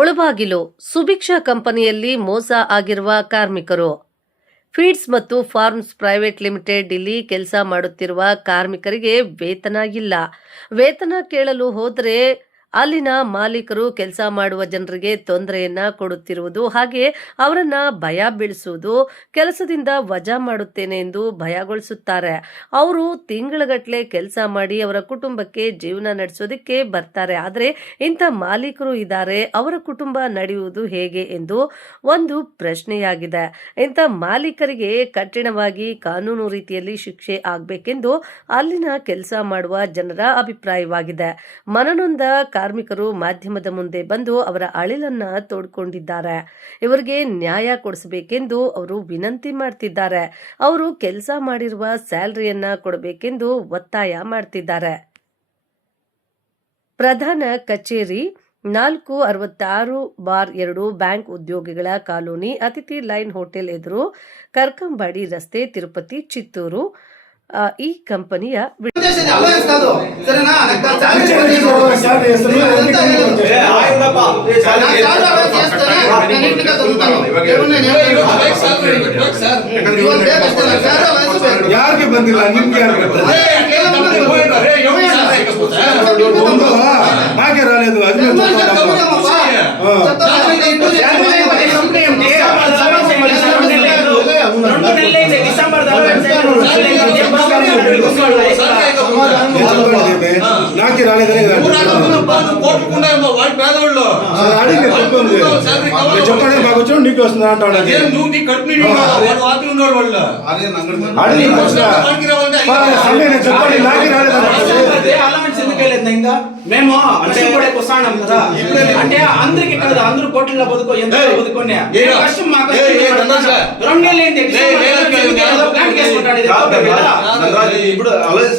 ಮುಳಬಾಗಿಲು ಸುಭಿಕ್ಷಾ ಕಂಪನಿಯಲ್ಲಿ ಮೋಸ ಆಗಿರುವ ಕಾರ್ಮಿಕರು. ಫೀಡ್ಸ್ ಮತ್ತು ಫಾರ್ಮ್ಸ್ ಪ್ರೈವೇಟ್ ಲಿಮಿಟೆಡ್ ಇಲ್ಲಿ ಕೆಲಸ ಮಾಡುತ್ತಿರುವ ಕಾರ್ಮಿಕರಿಗೆ ವೇತನ ಇಲ್ಲ. ವೇತನ ಕೇಳಲು ಹೋದರೆ ಅಲ್ಲಿನ ಮಾಲೀಕರು ಕೆಲಸ ಮಾಡುವ ಜನರಿಗೆ ತೊಂದರೆಯನ್ನ ಕೊಡುತ್ತಿರುವುದು, ಹಾಗೆ ಅವರನ್ನ ಭಯ ಬೀಳಿಸುವುದು, ಕೆಲಸದಿಂದ ವಜಾ ಮಾಡುತ್ತೇನೆ ಎಂದು ಭಯಗೊಳಿಸುತ್ತಾರೆ. ಅವರು ತಿಂಗಳಗಟ್ಟಲೆ ಕೆಲಸ ಮಾಡಿ ಅವರ ಕುಟುಂಬಕ್ಕೆ ಜೀವನ ನಡೆಸೋದಕ್ಕೆ ಬರ್ತಾರೆ. ಆದರೆ ಇಂಥ ಮಾಲೀಕರು ಇದ್ದಾರೆ, ಅವರ ಕುಟುಂಬ ನಡೆಯುವುದು ಹೇಗೆ ಎಂದು ಒಂದು ಪ್ರಶ್ನೆಯಾಗಿದೆ. ಇಂಥ ಮಾಲೀಕರಿಗೆ ಕಠಿಣವಾಗಿ ಕಾನೂನು ರೀತಿಯಲ್ಲಿ ಶಿಕ್ಷೆ ಆಗಬೇಕೆಂದು ಅಲ್ಲಿನ ಕೆಲಸ ಮಾಡುವ ಜನರ ಅಭಿಪ್ರಾಯವಾಗಿದೆ. ಮನನೊಂದ ಕಾರ್ಮಿಕರು ಮಾಧ್ಯಮದ ಮುಂದೆ ಬಂದು ಅವರ ಅಳಿಲನ್ನ ತೋಡ್ಕೊಂಡಿದ್ದಾರೆ. ಇವರಿಗೆ ನ್ಯಾಯ ಕೊಡಿಸಬೇಕೆಂದು ಅವರು ವಿನಂತಿ ಮಾಡ್ತಿದ್ದಾರೆ. ಅವರು ಕೆಲಸ ಮಾಡಿರುವ ಸ್ಯಾಲರಿಯನ್ನ ಕೊಡಬೇಕೆಂದು ಒತ್ತಾಯ ಮಾಡ್ತಿದ್ದಾರೆ. ಪ್ರಧಾನ ಕಚೇರಿ 466/2 ಬ್ಯಾಂಕ್ ಉದ್ಯೋಗಿಗಳ ಕಾಲೋನಿ, ಅತಿಥಿ ಲೈನ್ ಹೋಟೆಲ್ ಎದುರು, ಕರ್ಕಂಬಾಡಿ ರಸ್ತೆ, ತಿರುಪತಿ, ಚಿತ್ತೂರು. ಈ ಕಂಪನಿಯ ಯಾರಿಗೆ ಬಂದಿಲ್ಲ, ನಿಮ್ಗೆ ಹಾಗೆ ರಾలేదు నాకే రాలేదని చెప్పండి, మాకు వచ్చి నీకు వస్తుంది అంటాడు. చెప్పండి, నాకే రాలేదు. మేము వస్తాం కదా, అంటే అందరికి కదా, అందరూ కోట్లలో బతుకో, ఎంత బతుకోనే కష్టం. మాకు 2 నెలలు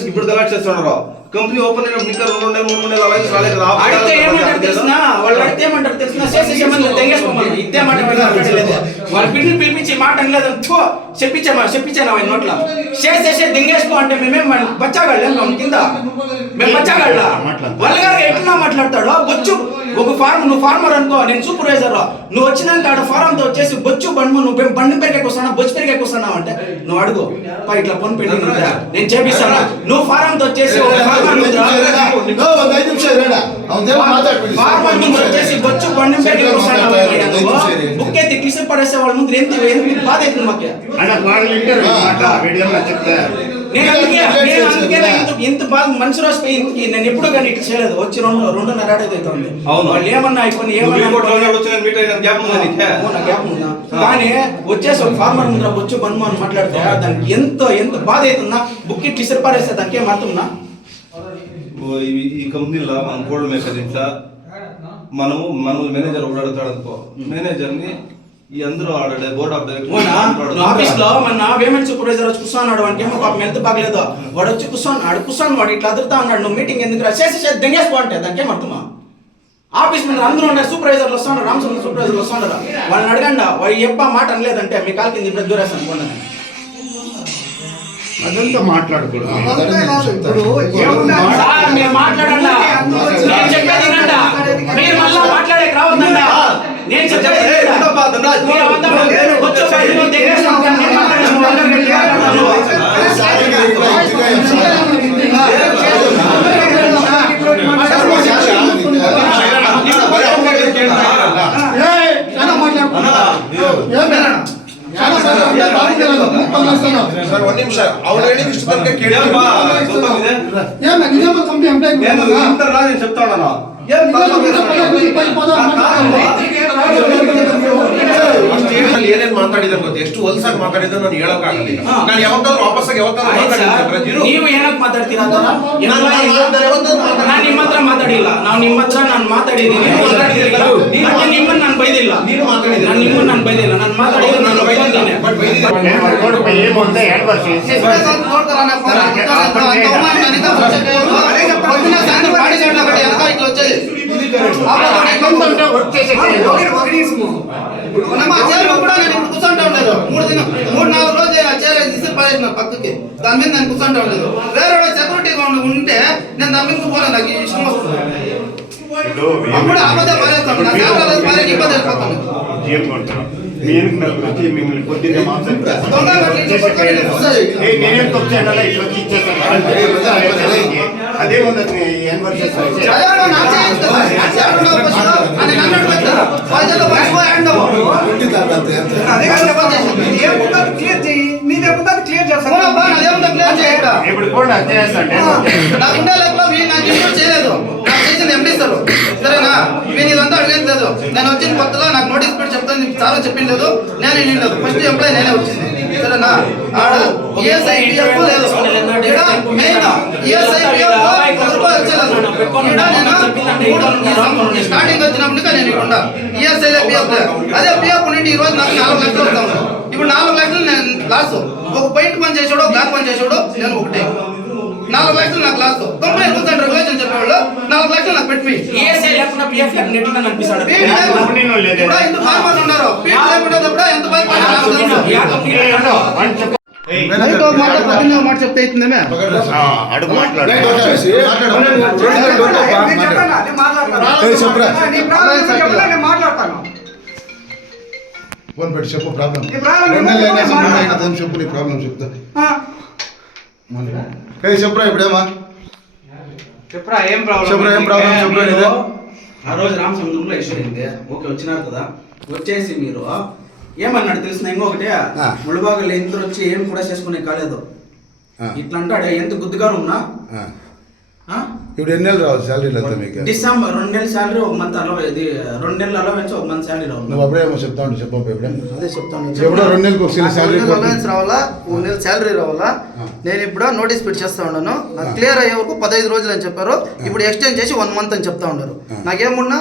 ఇప్పుడు దళాట్ చేస్తున్నారు. కంపెనీ ఓపెన్ అయినప్పుడు ఇంకా 2 నెలలు 3 నెలలు అలాగే రాలేదు. అడిగితే ఏమంటారు తెలిసినా, వాళ్ళు అడిగితే ఏమంటారు తెలిసినా, చేసేసేమని తెంగేసుకోమని ఇదే మాట మాట్లాడలేదు. వాళ్ళ బిడ్డలు పిలిపించి మాట అనలేదు. చెప్పించాను ఆయన నోట్ల చేసేసే దెంగేసుకో అంటే మేమేం బచ్చాగాళ్ళేం కింద, మేము బచ్చాగాళ్ళ. వాళ్ళ గారు ఎట్లా మాట్లాడతాడో, బొచ్చు ఒక ఫార్మ్, నువ్వు ఫార్మర్ అనుకో, నేను సూపర్వైజర్, నువ్వు వచ్చినాక ఆడ ఫారం తో వచ్చేసి బొచ్చు బండు, నువ్వు బండి పెరిగేకి వస్తానా, బొచ్చు పెరిగేకి వస్తున్నావు అంటే నువ్వు అడుగు ఇట్లా పని పెట్టి నేను చేపిస్తాను. నువ్వు ఫారం తో వచ్చేసి వచ్చేసి బొచ్చు బండి పెరిగేకి వస్తున్నావు, బుక్ ఎత్తి కిసి పడేసే వాళ్ళ ముందు ఎంత బాధ అవుతుంది మాకు. ఇంత బాధ మనిషి రోజు నేను ఎప్పుడు కానీ ఇట్లా చేయలేదు. వచ్చి 2.5 ఏడాది అవుతుంది. వాళ్ళు ఏమన్నా అయిపోయి గ్యాప్ ఉందా, కానీ వచ్చేసి ఒక ఫార్మర్ ముందర వచ్చి బన్ము అని మాట్లాడితే దానికి ఎంత బాధ అవుతుందా. బుక్ ఇట్లా ఇసురు పారేస్తే దానికి ఏం అర్థంనా? ఈ కంపెనీలో మనం కోల్డ్ మేకర్ ఇంట్లో మన మేనేజర్ ఒకటి అడుగుతాడు అనుకో, మేనేజర్ ని ఈ అందరూ ఆడాడు బోర్డ్ ఆఫ్ డైరెక్టర్స్ ఆఫీస్ లో మన పేమెంట్ సూపర్వైజర్ వచ్చి కూర్చోన్నాడు. వాడికి ఏమో పాపం ఎంత బాగలేదు, వాడు వచ్చి కూర్చొని వాడు ఇట్లా అదురుతా ఉన్నాడు. నువ్వు మీటింగ్ ఎందుకు చేసి దెంగేసుకో అంటే దానికి ఏమర్థమా? ఆఫీస్ మీద అందరూ ఉండే సూపర్వైజర్లు వస్తున్నారు, రామచంద్ర సూపర్వైజర్లు వస్తున్నారు. వాళ్ళని అడగండి, వాడు ఎప్ప మాట అనలేదంటే మీ కాలు కింద ఇప్పుడు దూరేస్తాను అనుకోండి. అదంతా మాట్లాడకూడదు. మీరు మాట్లాడండి, నేను చెప్పేది వినండి. మీరు మళ్ళా మాట్లాడేకి రావద్దండి. నేను చెప్పేది చెప్తాను. ಏನೇನ್ ಮಾತಾಡಿದ ಎಷ್ಟು ಹೊಲ್ಸಾಗಿ ಮಾತಾಡಿದ ನಾನು ಹೇಳಕ್ಕಾಗಲಿಲ್ಲ. ನಾನು ಯಾವತ್ತಾದ್ರೂ ವಾಪಸ್ಸಾಗಿ ನೀವು ಏನಕ್ಕೆ ಮಾತಾಡ್ತೀರಾ? ನಾನು ನಿಮ್ಮ ಹತ್ರ ಮಾತಾಡಿಲ್ಲ, ನಿಮ್ಮ ಹತ್ರ ನಾನು ಮಾತಾಡಿದ್ದೀನಿ. ನಿಮ್ಮನ್ನ ನಾನು ಬೈದಿಲ್ಲ, ನಿಮ್ಮನ್ನ ನಾನು ಬೈದಿಲ್ಲ, ನಾನು ಮಾತಾಡಿಲ್ಲ, ನಾನು ಬೈದಿದ್ದೇನೆ. పక్కకి దాని మీద నేను కూర్చుంటా ఉండలేదు. వేరే సెక్యూరిటీగా ఉంటే నేను దాని మీద పోలే, నాకు ఇష్టం వస్తుంది. అప్పుడు అబద్ధం పారేస్తాను నా శాలరీ పారే ఇబ్బంది అయిపోతాను జీఎం కొడతాను మీ వెనక నలుగురు వచ్చి మిమ్మల్ని పొద్దున్నే మాంసం దొంగ బట్టలు పట్టుకొని నేను వస్తాను. నేనేం తప్పు చేయాలా ఇట్లా వచ్చి ఇచ్చేస్తాను అదే ఉండదు ఎన్వర్ చేస్తాను అదే అమ్మా, నాకు చేయొచ్చు కదా. నాకు శాలరీ ఉండవు ఫస్ట్. అని నన్ను అడగొద్దు. వాళ్ళతో మర్చిపోయి ఆడినావు. అదే కదా చెప్పాలి చేసింది. క్లియర్ చేయి నీదేముందో క్లియర్ చేస్తాను అవునబ్బా, నాదేముందో క్లియర్ చేయడా. ఇప్పుడు కూడా అది చేస్తాంటే నాకు ఉండే లెక్కలో వీళ్ళు నాకు ఇంప్రూవ్ చేయలేదు. నాకు చేసింది ఎండి సార్. సరేనా వీళ్ళు ఇదంతా అడిగేది లేదు. నేను వచ్చిన కొత్తలో నాకు నోటీస్ పెట్టి చెప్తాను చాలా చెప్పింది లేదు. నేను వినలేదు. ఫస్ట్ ఎంప్లాయ్ నేనే వచ్చింది. సరేనా ఆడ ఈఎస్ఐ పిఎఫ్ లేదు. ఈడ మెయిన్ ఈఎస్ఐ పిఎఫ్ రూపాయలు వచ్చేలేదు. ఈడ నేను స్టార్టింగ్ వచ్చినప్పుడు నేను ఇక్కడ ఈఎస్ఐ పిఎఫ్ అదే పిఎఫ్ నుండి ఈ రోజు నాకు 4 లక్షలు వస్తాను. ఇప్పుడు 4 లక్షలు నేను లాస్. ఒక పెయింట్ పని చేసాడు, బ్లాక్ పని చేసాడు, నేను ఒకటి 4 లక్షలు నాకు loss. Company rules and regulation చెప్పేవాళ్ళు 4 లక్షలు నాకు పెట్టి ఈఎస్ఐ లేకుండా పిఎఫ్ లేకుండా నెట్లో అనిపిస్తాడు. ఇప్పుడు ఇంత ఫార్మర్లు ఉన్నారు. పీట్ లేకుండా తప్పుడు ఎంత పై నైట్ ఒక మాట పొద్దున్నే ఒక మాట చెప్తే అవుతుందేమే. అడుగు మాట్లాడు మాట్లాడతాను ఫోన్ పెట్టి చెప్పు ప్రాబ్లం నీ ప్రాబ్లం చెప్పు నీ ప్రాబ్లం చెప్తా చెప్పురా ఇప్పుడేమా చెప్పరా ఏం ప్రాబ్లం చెప్పురా ఏం ప్రాబ్లం చెప్పురా నీదే ఆ రోజు రామసముద్రంలో ఇష్యూరింది ఓకే వచ్చినారు కదా వచ్చేసి మీరు ఏమన్నాడు తెలిసిన ఇంకొకటి ముళ్ళబాగులు ఇందరు వచ్చి ఏం కూడా చేసుకునే కాలేదు ఇట్లా అంటాడు ఎంత గుద్దుగారు ఉన్నా ఇప్పుడు ఎన్ని నెలలు రావాలి శాలరీ అంతా మీకు డిసెంబర్ 2 నెలల శాలరీ ఒక మంత్ అలవా ఇది 2 నెలల అలవెన్స్ ఒక మంత్ శాలరీ రావాలి నువ్వు అప్పుడేమో చెప్తా ఉంటే చెప్పు ఎప్పుడే అదే చెప్తాను ఎప్పుడో 2 నెలలకు ఒకసారి శాలరీ అలవెన్స్ రావాలా 1 నెల శాలరీ రావాలా. నేను ఇప్పుడు నోటీస్ పెట్టి చేస్తా ఉన్నాను. నాకు క్లియర్ అయ్యే వరకు 15 రోజులు అని చెప్పారు. ఇప్పుడు ఎక్స్టెండ్ చేసి 1 మంత్ అని చెప్తా ఉన్నారు. నాకేమున్నా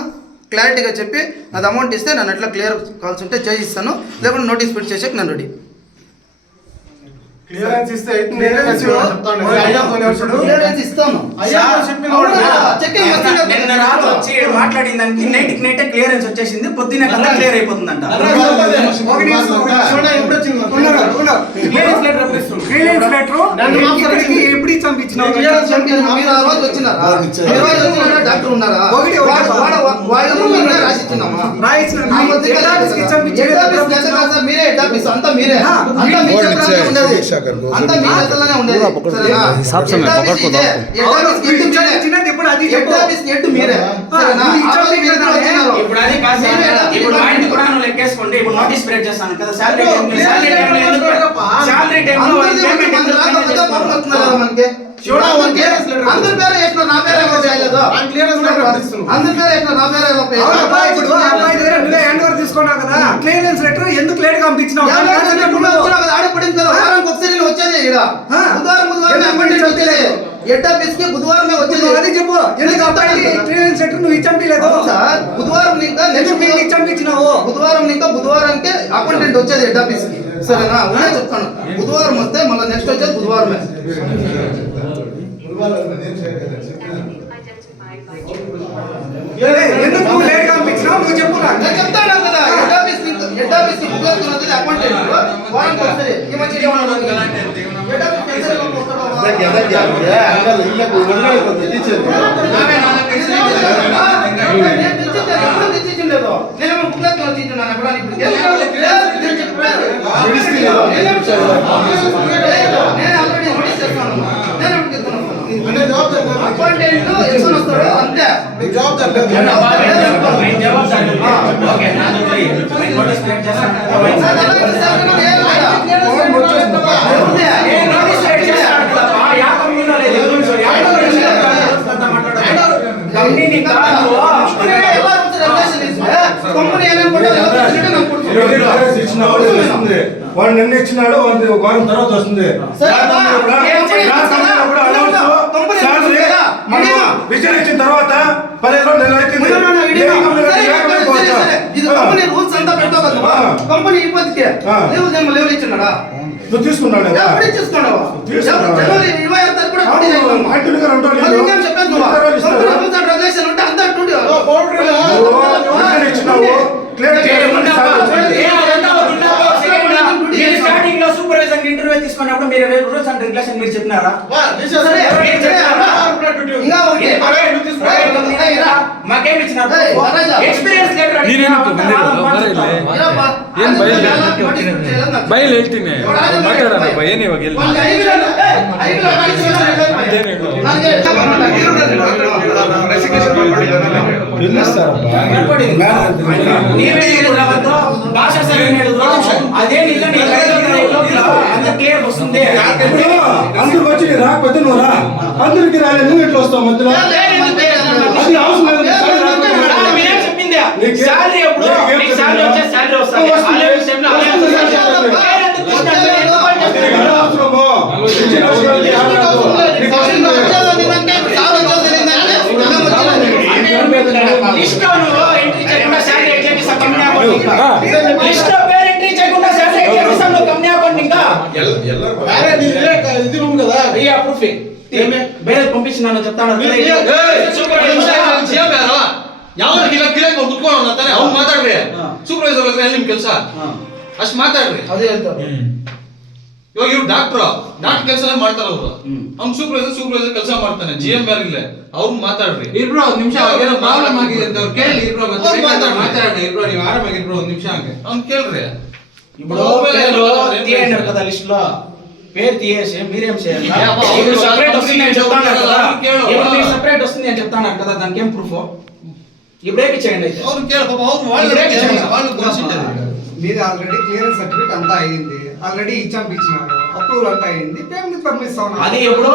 క్లారిటీగా చెప్పి అది అమౌంట్ ఇస్తే నన్ను ఎట్లా క్లియర్ కాల్సి ఉంటే చేసి ఇస్తాను. లేకుంటే నోటీస్ పెట్టి చేసాక నేను రెడీ. క్లియరెన్స్ ఇస్తే క్లియరెన్స్ ఇస్తాను. చెక్కింగ్ వస్తుంది నిన్న రాత్రి వచ్చి మాట్లాడిన దానికి నైట్కి నైటే క్లియరెన్స్ వచ్చేసింది పొద్దున్నే కల్లా క్లియర్ అయిపోతుందంట. ఎప్పుడు చంపించినావు మీరు ఆ రోజు వచ్చినారా? ఈ రోజు వచ్చినారా? డాక్టర్ ఉన్నారా? వాళ్ళ ముందు రాసి ఇచ్చినామా? మీరే హెడ్ ఆఫీస్ అంతా మీరే అంతా మీ చేతుల్లోనే ఉండేది. అంతా మీ చేతుల్లోనే ఉండేది. సరేనా? హెడ్ ఆఫీస్ హెడ్ మీరే. సరేనా? ఇప్పుడు అది కాదు ఇప్పుడు పాయింట్ కూడా నువ్వు లెక్కేసుకోండి. ఇప్పుడు నోటీస్ స్ప్రెడ్ చేస్తాను కదా శాలరీ టైంలో అందరి పేరు వేసిన నా పేరు ఎవరు చేయలేదు. అందరి పేరు వేసిన నా పేరు ఎవరు తీసుకున్నావు కదా క్లియరెన్స్ లెటర్ ఎందుకు లేట్ గా పంపించినావు ఆడపడింది కదా. వారానికి ఒకసారి వచ్చేది ఇక్కడ బుధవారం అపాయింట్మెంట్ వచ్చేది. హెడ్ ఆఫీస్ కి బుధవారమే వచ్చేది. అది చెప్పు ఎందుకు క్లియరెన్స్ లెటర్ నువ్వు ఇచ్చంపలేదు సార్. బుధవారం ఇంకా నెక్స్ట్ ఇచ్చంపించినావు బుధవారానికి అపాయింట్మెంట్ వచ్చేది హెడ్ ఆఫీస్ కి. సరేనా? అదే చెప్తాను. బుధవారం వస్తే మళ్ళీ నెక్స్ట్ వచ్చేది బుధవారమే. ఎందుకు లేట్ గా పంపించినావు నువ్వు చెప్పు నేను చెప్తాను కదా. హెడ్ ఆఫీస్ కి బుధవారం వచ్చేది అపాయింట్మెంట్ వారానికి వస్తుంది. ఈ మధ్య ఏమన్నా హెడ్ ఆఫీస్ వాడు నిన్న ఇచ్చినాడు వారం తర్వాత వస్తుంది. విజయం ఇచ్చిన తర్వాత 15 రోజులు నెల కంపెనీ ఇబ్బందికి లేవులు ఇచ్చినాడా? నువ్వు తీసుకున్నాడు కదా తీసుకున్నావా? తీసుకున్నావా? స్టార్టింగ్ లో సూపర్వైజర్ ఇంటర్వ్యూ తీసుకున్నప్పుడు మీరు రూల్స్ అండ్ రెగ్యులేషన్ మీరు చెప్పినారా? ఇంకా మాకేం ఇచ్చినారు ఏయ్, నరేంద్ర. ఎక్స్పీరియన్స్ లెటర్ ಬೈಲ್ ಹೇಳ್ತೀನಿ ಮಾತಾಡೋಣ ಏನ್ ಇವಾಗ ಎಲ್ಲಿ ನೀವೇ ಹೇಳಿದ್ರ ಅವತ್ತು ಭಾಷಾ ಸರ್ ಏನ್ ಹೇಳಿದ್ರು ಅದೇನಿಲ್ಲ అంత క్లియర్ వస్తుంది అందరికి వచ్చి నేను రాకపోతే నువ్వు రా అందరికి రాలే నువ్వు ఎట్లా వస్తావు మధ్యలో అది అవసరం లేదు మీరేం చెప్పింది శాలరీ ఎప్పుడు మీకు శాలరీ వచ్చే శాలరీ వస్తుంది అదే విషయంలో అవసరము లిస్ట్ ఎంట్రీ చేయకుండా శాలరీ ఎట్లా కంపెనీ అకౌంట్ లిస్ట్ పేరు ఎంట్రీ చేయకుండా శాలరీ ఎట్లా కంపెనీ అకౌంట్ ఇంకా ఈ ప్రూఫ్ ಬೇರೆ ಪಂಪಿಸಿ ನಾನು చెప్తాను ಯಾವ್ದು ಇಲ್ಲ ಕಿಲಕ್ ಕುತ್ಕೊಂಡು ಅಂತಾನೆ ಅವ್ನು ಮಾತಾಡ್ರಿ ಸೂಪರ್ವೈಸರ್ ಹತ್ರ ನಿಮ್ ಕೆಲಸ ಅಷ್ಟು ಮಾತಾಡ್ರಿ ಅದೇ ಹೇಳ್ತಾರೆ ಇವಾಗ ಇವ್ರು ಡಾಕ್ಟರ್ ಕೆಲಸ ಮಾಡ್ತಾರ ಅವ್ರು ಅವ್ನು ಸೂಪರ್ವೈಸರ್ ಕೆಲಸ ಮಾಡ್ತಾನೆ GM ಬೇರೆ ಇಲ್ಲ ಅವ್ರು ಮಾತಾಡ್ರಿ ಇಬ್ರು ಒಂದ್ ನಿಮಿಷ ಏನೋ ಪ್ರಾಬ್ಲಮ್ ಆಗಿದೆ ಅಂತ ಅವ್ರು ಕೇಳಿ ಇಬ್ರು ಮತ್ತೆ ಮಾತಾಡೋಣ ಇಬ್ರು ನೀವು ಆರಾಮಾಗಿಬ್ರು ಒಂದ್ ನಿಮಿಷ ಹಂಗೆ ಅವ್ನು ಕೇಳ್ರಿ ఇప్పుడు పేరు తీయండి కదా లిస్ట్ లో పేరు తీయేసి మీరేం చేయాలి ఇప్పుడు సెపరేట్ వస్తుంది అని చెప్తాను కదా ఇప్పుడు మీకు సెపరేట్ వస్తుంది అని చెప్తాను కదా దానికి ఏం ప్రూఫ్ ఇప్పుడు ఏపిచ్చేయండి అయితే ಅವ್ರು ಕೇಳ ಪಾಪ ಅವ್ರು వాళ్ళు గురించి మీది ఆల్రెడీ క్లియరెన్స్ సర్టిఫికేట్ అంతా అయింది ఆల్రెడీ ఇచ్చాంపించినారు అప్రూవల్ అంతా అయింది పేమెంట్ పంపిస్తాం అది ఎప్పుడో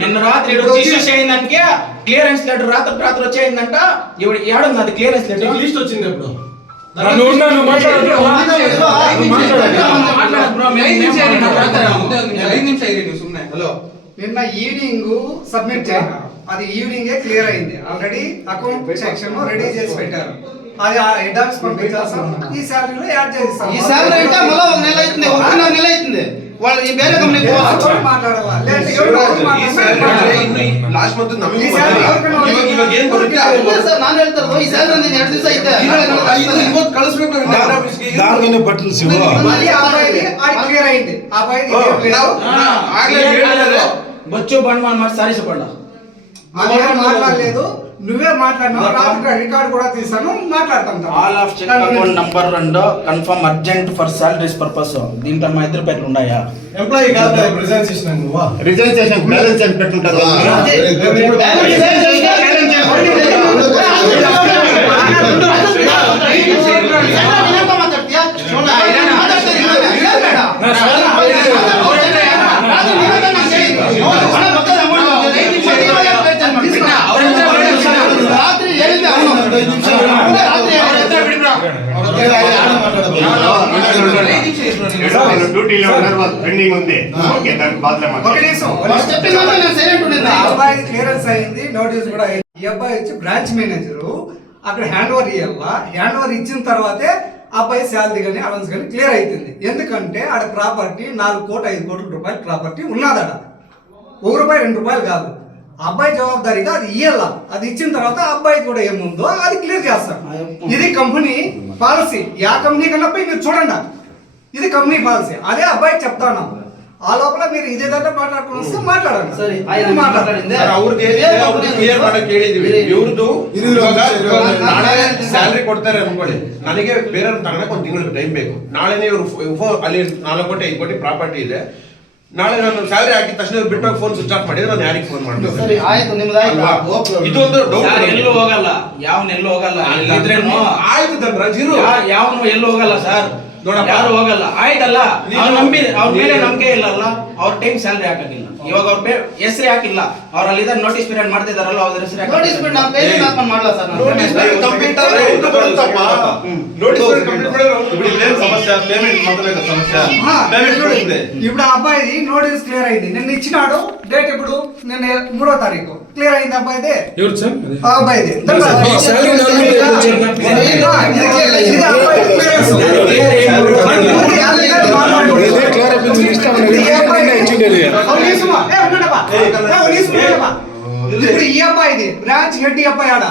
నిన్న రాత్రి ఇష్యూ చేయడానికి క్లియరెన్స్ లెటర్ రాత్రి వచ్చేయిందంట ఇప్పుడు ఏడుంది అది క్లియరెన్స్ లెటర్ లిస్ట్ వచ్చింది ఎప్పుడు హలో నిన్న ఈవినింగ్ సబ్మిట్ చేశారు అది ఈవినింగే క్లియర్ అయింది ఆల్రెడీ అకౌంట్ సెక్షన్ రెడీ చేసి పెట్టారు అది హెడ్ ఆఫీస్ పంపించాల్సిన ఈ శాలరీలో యాడ్ చేస్తాం ఈ శాలరీ అంటే మళ్ళీ ఒక నెల అవుతుంది ఒకటిన్నర నెల అవుతుంది వాళ్ళు ఈ వేరే కంపెనీకి పోవాలి మాట్లాడాలా లేదంటే ఎవరు లాస్ట్ మంత్ ఈ శాలరీ ఎవరికైనా ಸರ್ ನಾನು ಹೇಳ್ತಾರದು ಈ ಸ್ಯಾಲರಿ ನೀನು 2 ದಿವಸ ಐತೆ ಇವತ್ತು ಕಳಿಸ್ಬೇಕು దానికైనా బట్టలు శివ మళ్ళీ ఆ అబ్బాయిది అది క్లియర్ అయింది ఆ అబ్బాయిది బచ్చు బండ్ ಮಾಡಿ ಸಾರಿಸಬೇಡ మాట్లాడలేదు నువ్వే మాట్లాడినావు రాత్రి రికార్డ్ కూడా తీసాను మాట్లాడతాం all of cheque account number 2 confirm urgent for salaries purpose దీంట్లో మా ఇద్దరు పేర్లు ఉన్నాయా ఎంప్లాయీ కాదు రిజైన్ చేసినాను నువ్వు రిజైన్ చేసిన బ్యాలెన్స్ అని పెట్టుంటారు ರಾತ್ರಿ ಹೇಳಿದ್ದೆ డ్యూటీలో ఉన్నారు వాళ్ళు పెండింగ్ ఉంది ఓకే దానికి బాధలే అబ్బాయి క్లియరెన్స్ అయింది నోటీస్ కూడా అయింది ఈ అబ్బాయి వచ్చి బ్రాంచ్ మేనేజర్ అక్కడ హ్యాండ్ ఓవర్ ఇవ్వాలా హ్యాండ్ ఓవర్ ఇచ్చిన తర్వాతే అబ్బాయి శాలరీ కానీ అలవెన్స్ కానీ క్లియర్ అవుతుంది ఎందుకంటే ఆడ ప్రాపర్టీ 4 కోట్ల 5 కోట్ల రూపాయల ప్రాపర్టీ ఉన్నదాడ ₹1 ₹2 కాదు అబ్బాయి జవాబుదారీగా అది ఇయ్యాలా అది ఇచ్చిన తర్వాత అబ్బాయి కూడా ఏముందో అది క్లియర్ చేస్తాం ఇది కంపెనీ పాలసీ యా కంపెనీ కన్నా పోయి మీరు చూడండి ఇది కంపెనీ పాలసీ అదే అబ్బాయి చెప్తాను ఆ లోపల మీరు ಇದೇ ತರ ಮಾತಾಡ್ಕೊಂಡು ವಸ್ತು ಮಾತಾಡೋಣ ಸರಿ ಆಯ್ತು ಮಾತಾಡಿಂದೆ ಅವ್ರಿಗೆ ಕ್ಲಿಯರ್ ಮಾಡಕ್ಕೆ ಹೇಳಿದ್ವಿ ಇವ್ರದ್ದು ನಾಳೆ ಸ್ಯಾಲರಿ ಕೊಡ್ತಾರೆ ಅನ್ಕೊಳ್ಳಿ ನನಗೆ ಬೇರೆಯವ್ರು ತಗೊಳಕ್ಕೆ ಒಂದು ತಿಂಗಳು ಟೈಮ್ ಬೇಕು ನಾಳೆನೇ ಇವರು ಅಲ್ಲಿ 4 ಕೋಟಿ 5 ಕೋಟಿ ಪ್ರಾಪರ್ಟಿ ಇದೆ ನಾಳೆ ನಾನು ಸ್ಯಾಲರಿ ಹಾಕಿದ ತಕ್ಷಣ ಬಿಟ್ಟು ಫೋನ್ ಸ್ವಿಚ್ ಆಫ್ ಮಾಡಿದ್ರೆ ನಾನು ಯಾರಿಗೆ ಫೋನ್ ಮಾಡ್ತೀನಿ ಸರಿ ಆಯ್ತು ನಿಮ್ದಾಯ್ತು ಇದೊಂದು ಡೌಟ್ ಎಲ್ಲೂ ಹೋಗಲ್ಲ ಯಾವನ್ ಎಲ್ಲೂ ಹೋಗಲ್ಲ ಇದ್ರೇನು ಆಯ್ತು ಧನ್ರಾಜ್ ಇರು ಯಾವನು ಎಲ್ಲೂ ಹೋಗಲ್ಲ ಸರ್ ನೋಡಪ್ಪ ಯಾರು ಹೋಗಲ್ಲ ಆಯ್ತಲ್ಲ ಅವ್ರ ಮೇಲೆ ನಂಬಿಕೆ ಇಲ್ಲಲ್ಲ ಅವ್ರ ಟೈಮ್ ಸ್ಯಾಲರಿ ಹಾಕಿಲ್ಲ ಇವಾಗ ಅವ್ರ ಹೆಸರು ಹಾಕಿಲ್ಲ ಅವ್ರ ಅಲ್ಲಿ ನೋಟಿಸ್ ಪೀರಿಯಡ್ ಮಾಡ್ತಿದಾರಲ್ಲ ಅವ್ರ ಹೆಸರು ನೋಟಿಸ್ ಬಿಟ್ಟು ನಾವು ಪೇಮೆಂಟ್ ಹಾಕೊಂಡು ಮಾಡಲ್ಲ ಸರ್ ನೋಟಿಸ್ ಕಂಪ್ಲೀಟ್ ಆದ್ರೆ ಇದು ಬರುತ್ತಪ್ಪ ನೋಟಿಸ್ ಕಂಪ್ಲೀಟ್ ಮಾಡಿದ್ರೆ ఇప్పుడు ఇదేం సమస్య పేమెంట్ మాత్రమే కదా సమస్య పేమెంట్ కూడా ఉంది ఇప్పుడు ఆ అబ్బాయిది నోటీస్ క్లియర్ అయింది నిన్న ఇచ్చినాడు డేట్ ఇప్పుడు నిన్న 3వ తారీఖు క్లియర్ అయింది అబ్బాయిది ఎవరు సార్ ఆ అబ్బాయిది ఈ salary నాలుగు ఇప్పుడు ఈ అబ్బాయిది బ్రాంచ్ హెడ్ ఈ అబ్బాయి ఆడ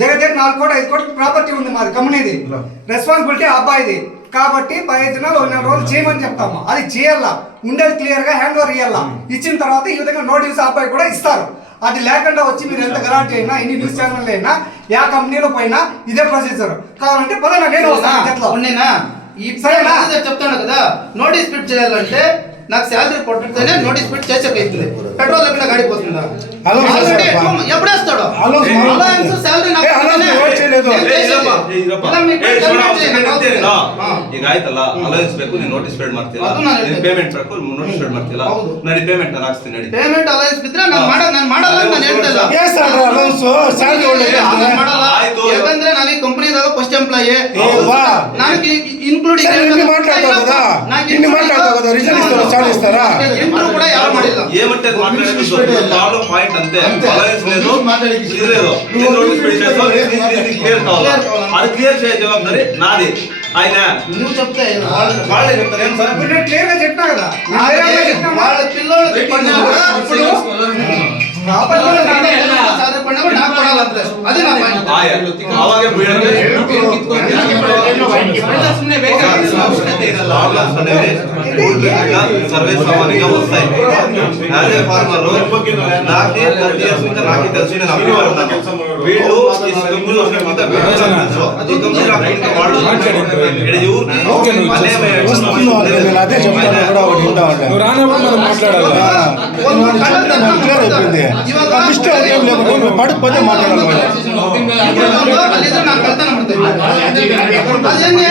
దగ్గర 4 కోట్ల 5 కోట్ల ప్రాపర్టీ ఉంది మాది కంపెనీది రెస్పాన్సిబిలిటీ అబ్బాయిది కాబట్టి 15 దినాలు 1 నెల రోజులు చేయమని చెప్తాము అది చేయాలా ఉండేది క్లియర్ గా హ్యాండ్ ఓవర్ ఇవ్వాలా ఇచ్చిన తర్వాత ఈ విధంగా నోటీస్ అబ్బాయి కూడా ఇస్తారు అది లేకుండా వచ్చి మీరు ఎంత గలాట్ అయినా ఎన్ని న్యూస్ ఛానల్ అయినా యా కంపెనీలో పోయినా ఇదే ప్రొసీజర్ కావాలంటే పలానా నేను వస్తాను చెట్ల ఉన్నేనా ఈ సరేనా? చెప్తాను కదా నోటీస్ ఫిట్ చేయాలంటే నాకు శాలరీ పట్టుకుంటేనే నోటీస్ ఫిట్ చేసేకైతుంది పెట్రోల్ లేకుండా గాడి పోతుందా అలా ఆల్రెడీ సార్ ఎప్పుడేస్తాడు అలా సార్. అలయన్స్ శాలరీ నాకు అలయన్స్ ఓట్ చేయలేదు. ಈಗ ಆಯ್ತಲ್ಲ ಅಲವೆನ್ಸ್ ಬೇಕು ನೀನು ನೋಟಿಸ್ ಪೇಡ್ ಮಾಡ್ತಿಲ್ಲ ಅದು ನಾನು ಹೇಳ್ತೇನೆ. ಪೇಮೆಂಟ್ ಬೇಕು ನೋಟಿಸ್ ಪೇಡ್ ಮಾಡ್ತಿಲ್ಲ ಹೌದು. ನಡಿ ಪೇಮೆಂಟ್ ನಾನು ಹಾಕ್ಸ್ತೀನಿ ನಡಿ ಪೇಮೆಂಟ್ ಅಲಯನ್ಸ್ ಬಿದ್ರೆ ನಾನು ಮಾಡಲ್ಲ ಅಂತ ನಾನು ಹೇಳ್ತಾ ಇಲ್ಲ ಏನ್ ಸರ್ ಅಲೌನ್ಸ್ ಸ್ಯಾಲರಿ ಒಳ್ಳೆ ನಾನು ಮಾಡಲ್ಲ ಆಯ್ತು. ಯಾಕಂದ್ರೆ ನಾನು ಈ ಕಂಪನಿದಾಗ ಫಸ್ಟ್ ಎಂಪ್ಲಾಯಿ ವಾ. ನನಗೆ ಇನ್ಕ್ಲೂಡಿಂಗ್ ಇನ್ನು ಮಾತಾಡ್ತಾ ಹೋಗೋದಾ ಇನ್ನು ಮಾತಾಡ್ತಾ ಹೋಗೋದಾ ರಿಸಲ್ಟ್ ಇಸ್ತಾರ ಸ್ಯಾಲರಿ ಇಸ್ತಾರಾ ಇಂಟ್ರೂ ಕೂಡ ಯಾರು ಮಾಡಿಲ್ಲ ఏమంటే ప్రాబ్లం పాయింట్ అంతే అలయన్స్ లేదు ఇది లేదు నేను నోటీస్ పెట్టి చేస్తాను క్లియర్ కావాలి అది క్లియర్ చేసే జవాబారి నాది ఆయన నువ్వు చెప్తే వాళ్ళే చెప్తారు ఏం సార్ ఇప్పుడు నేను క్లియర్ గా చెప్పినా కదా వాళ్ళ పిల్లలకి పడినా కూడా ఇప్పుడు ప్రాపర్ సాధన పడినా కూడా నాకు పడాలంతే అది నా పాయింట్ అవాగే సర్వే సామాన్యంగా వస్తాయి యాజ్ ఏ ఫార్మర్ నాకే 30 ఇయర్స్ నుంచి నాకే తెలుసు నేను అభిమానం ఉన్నాను వీళ్ళు ఈ కంపెనీలో వస్తున్న ఈ కంపెనీ ఇంకా వాళ్ళు ఇక్కడ అదే చెప్తాను కూడా ఒకటి ఉంటా ఉంటాను నువ్వు రానప్పుడు మనం మాట్లాడాలి క్లియర్ అయిపోయింది ఇష్టం ఏం లేకుండా పడుకు పదే మాట్లాడాలి ಅಲ್ಲಿದ್ರೆ ನಾನು ಕಳ್ತನ ಮಾಡ್ತೇನೆ ಅದೇನೆ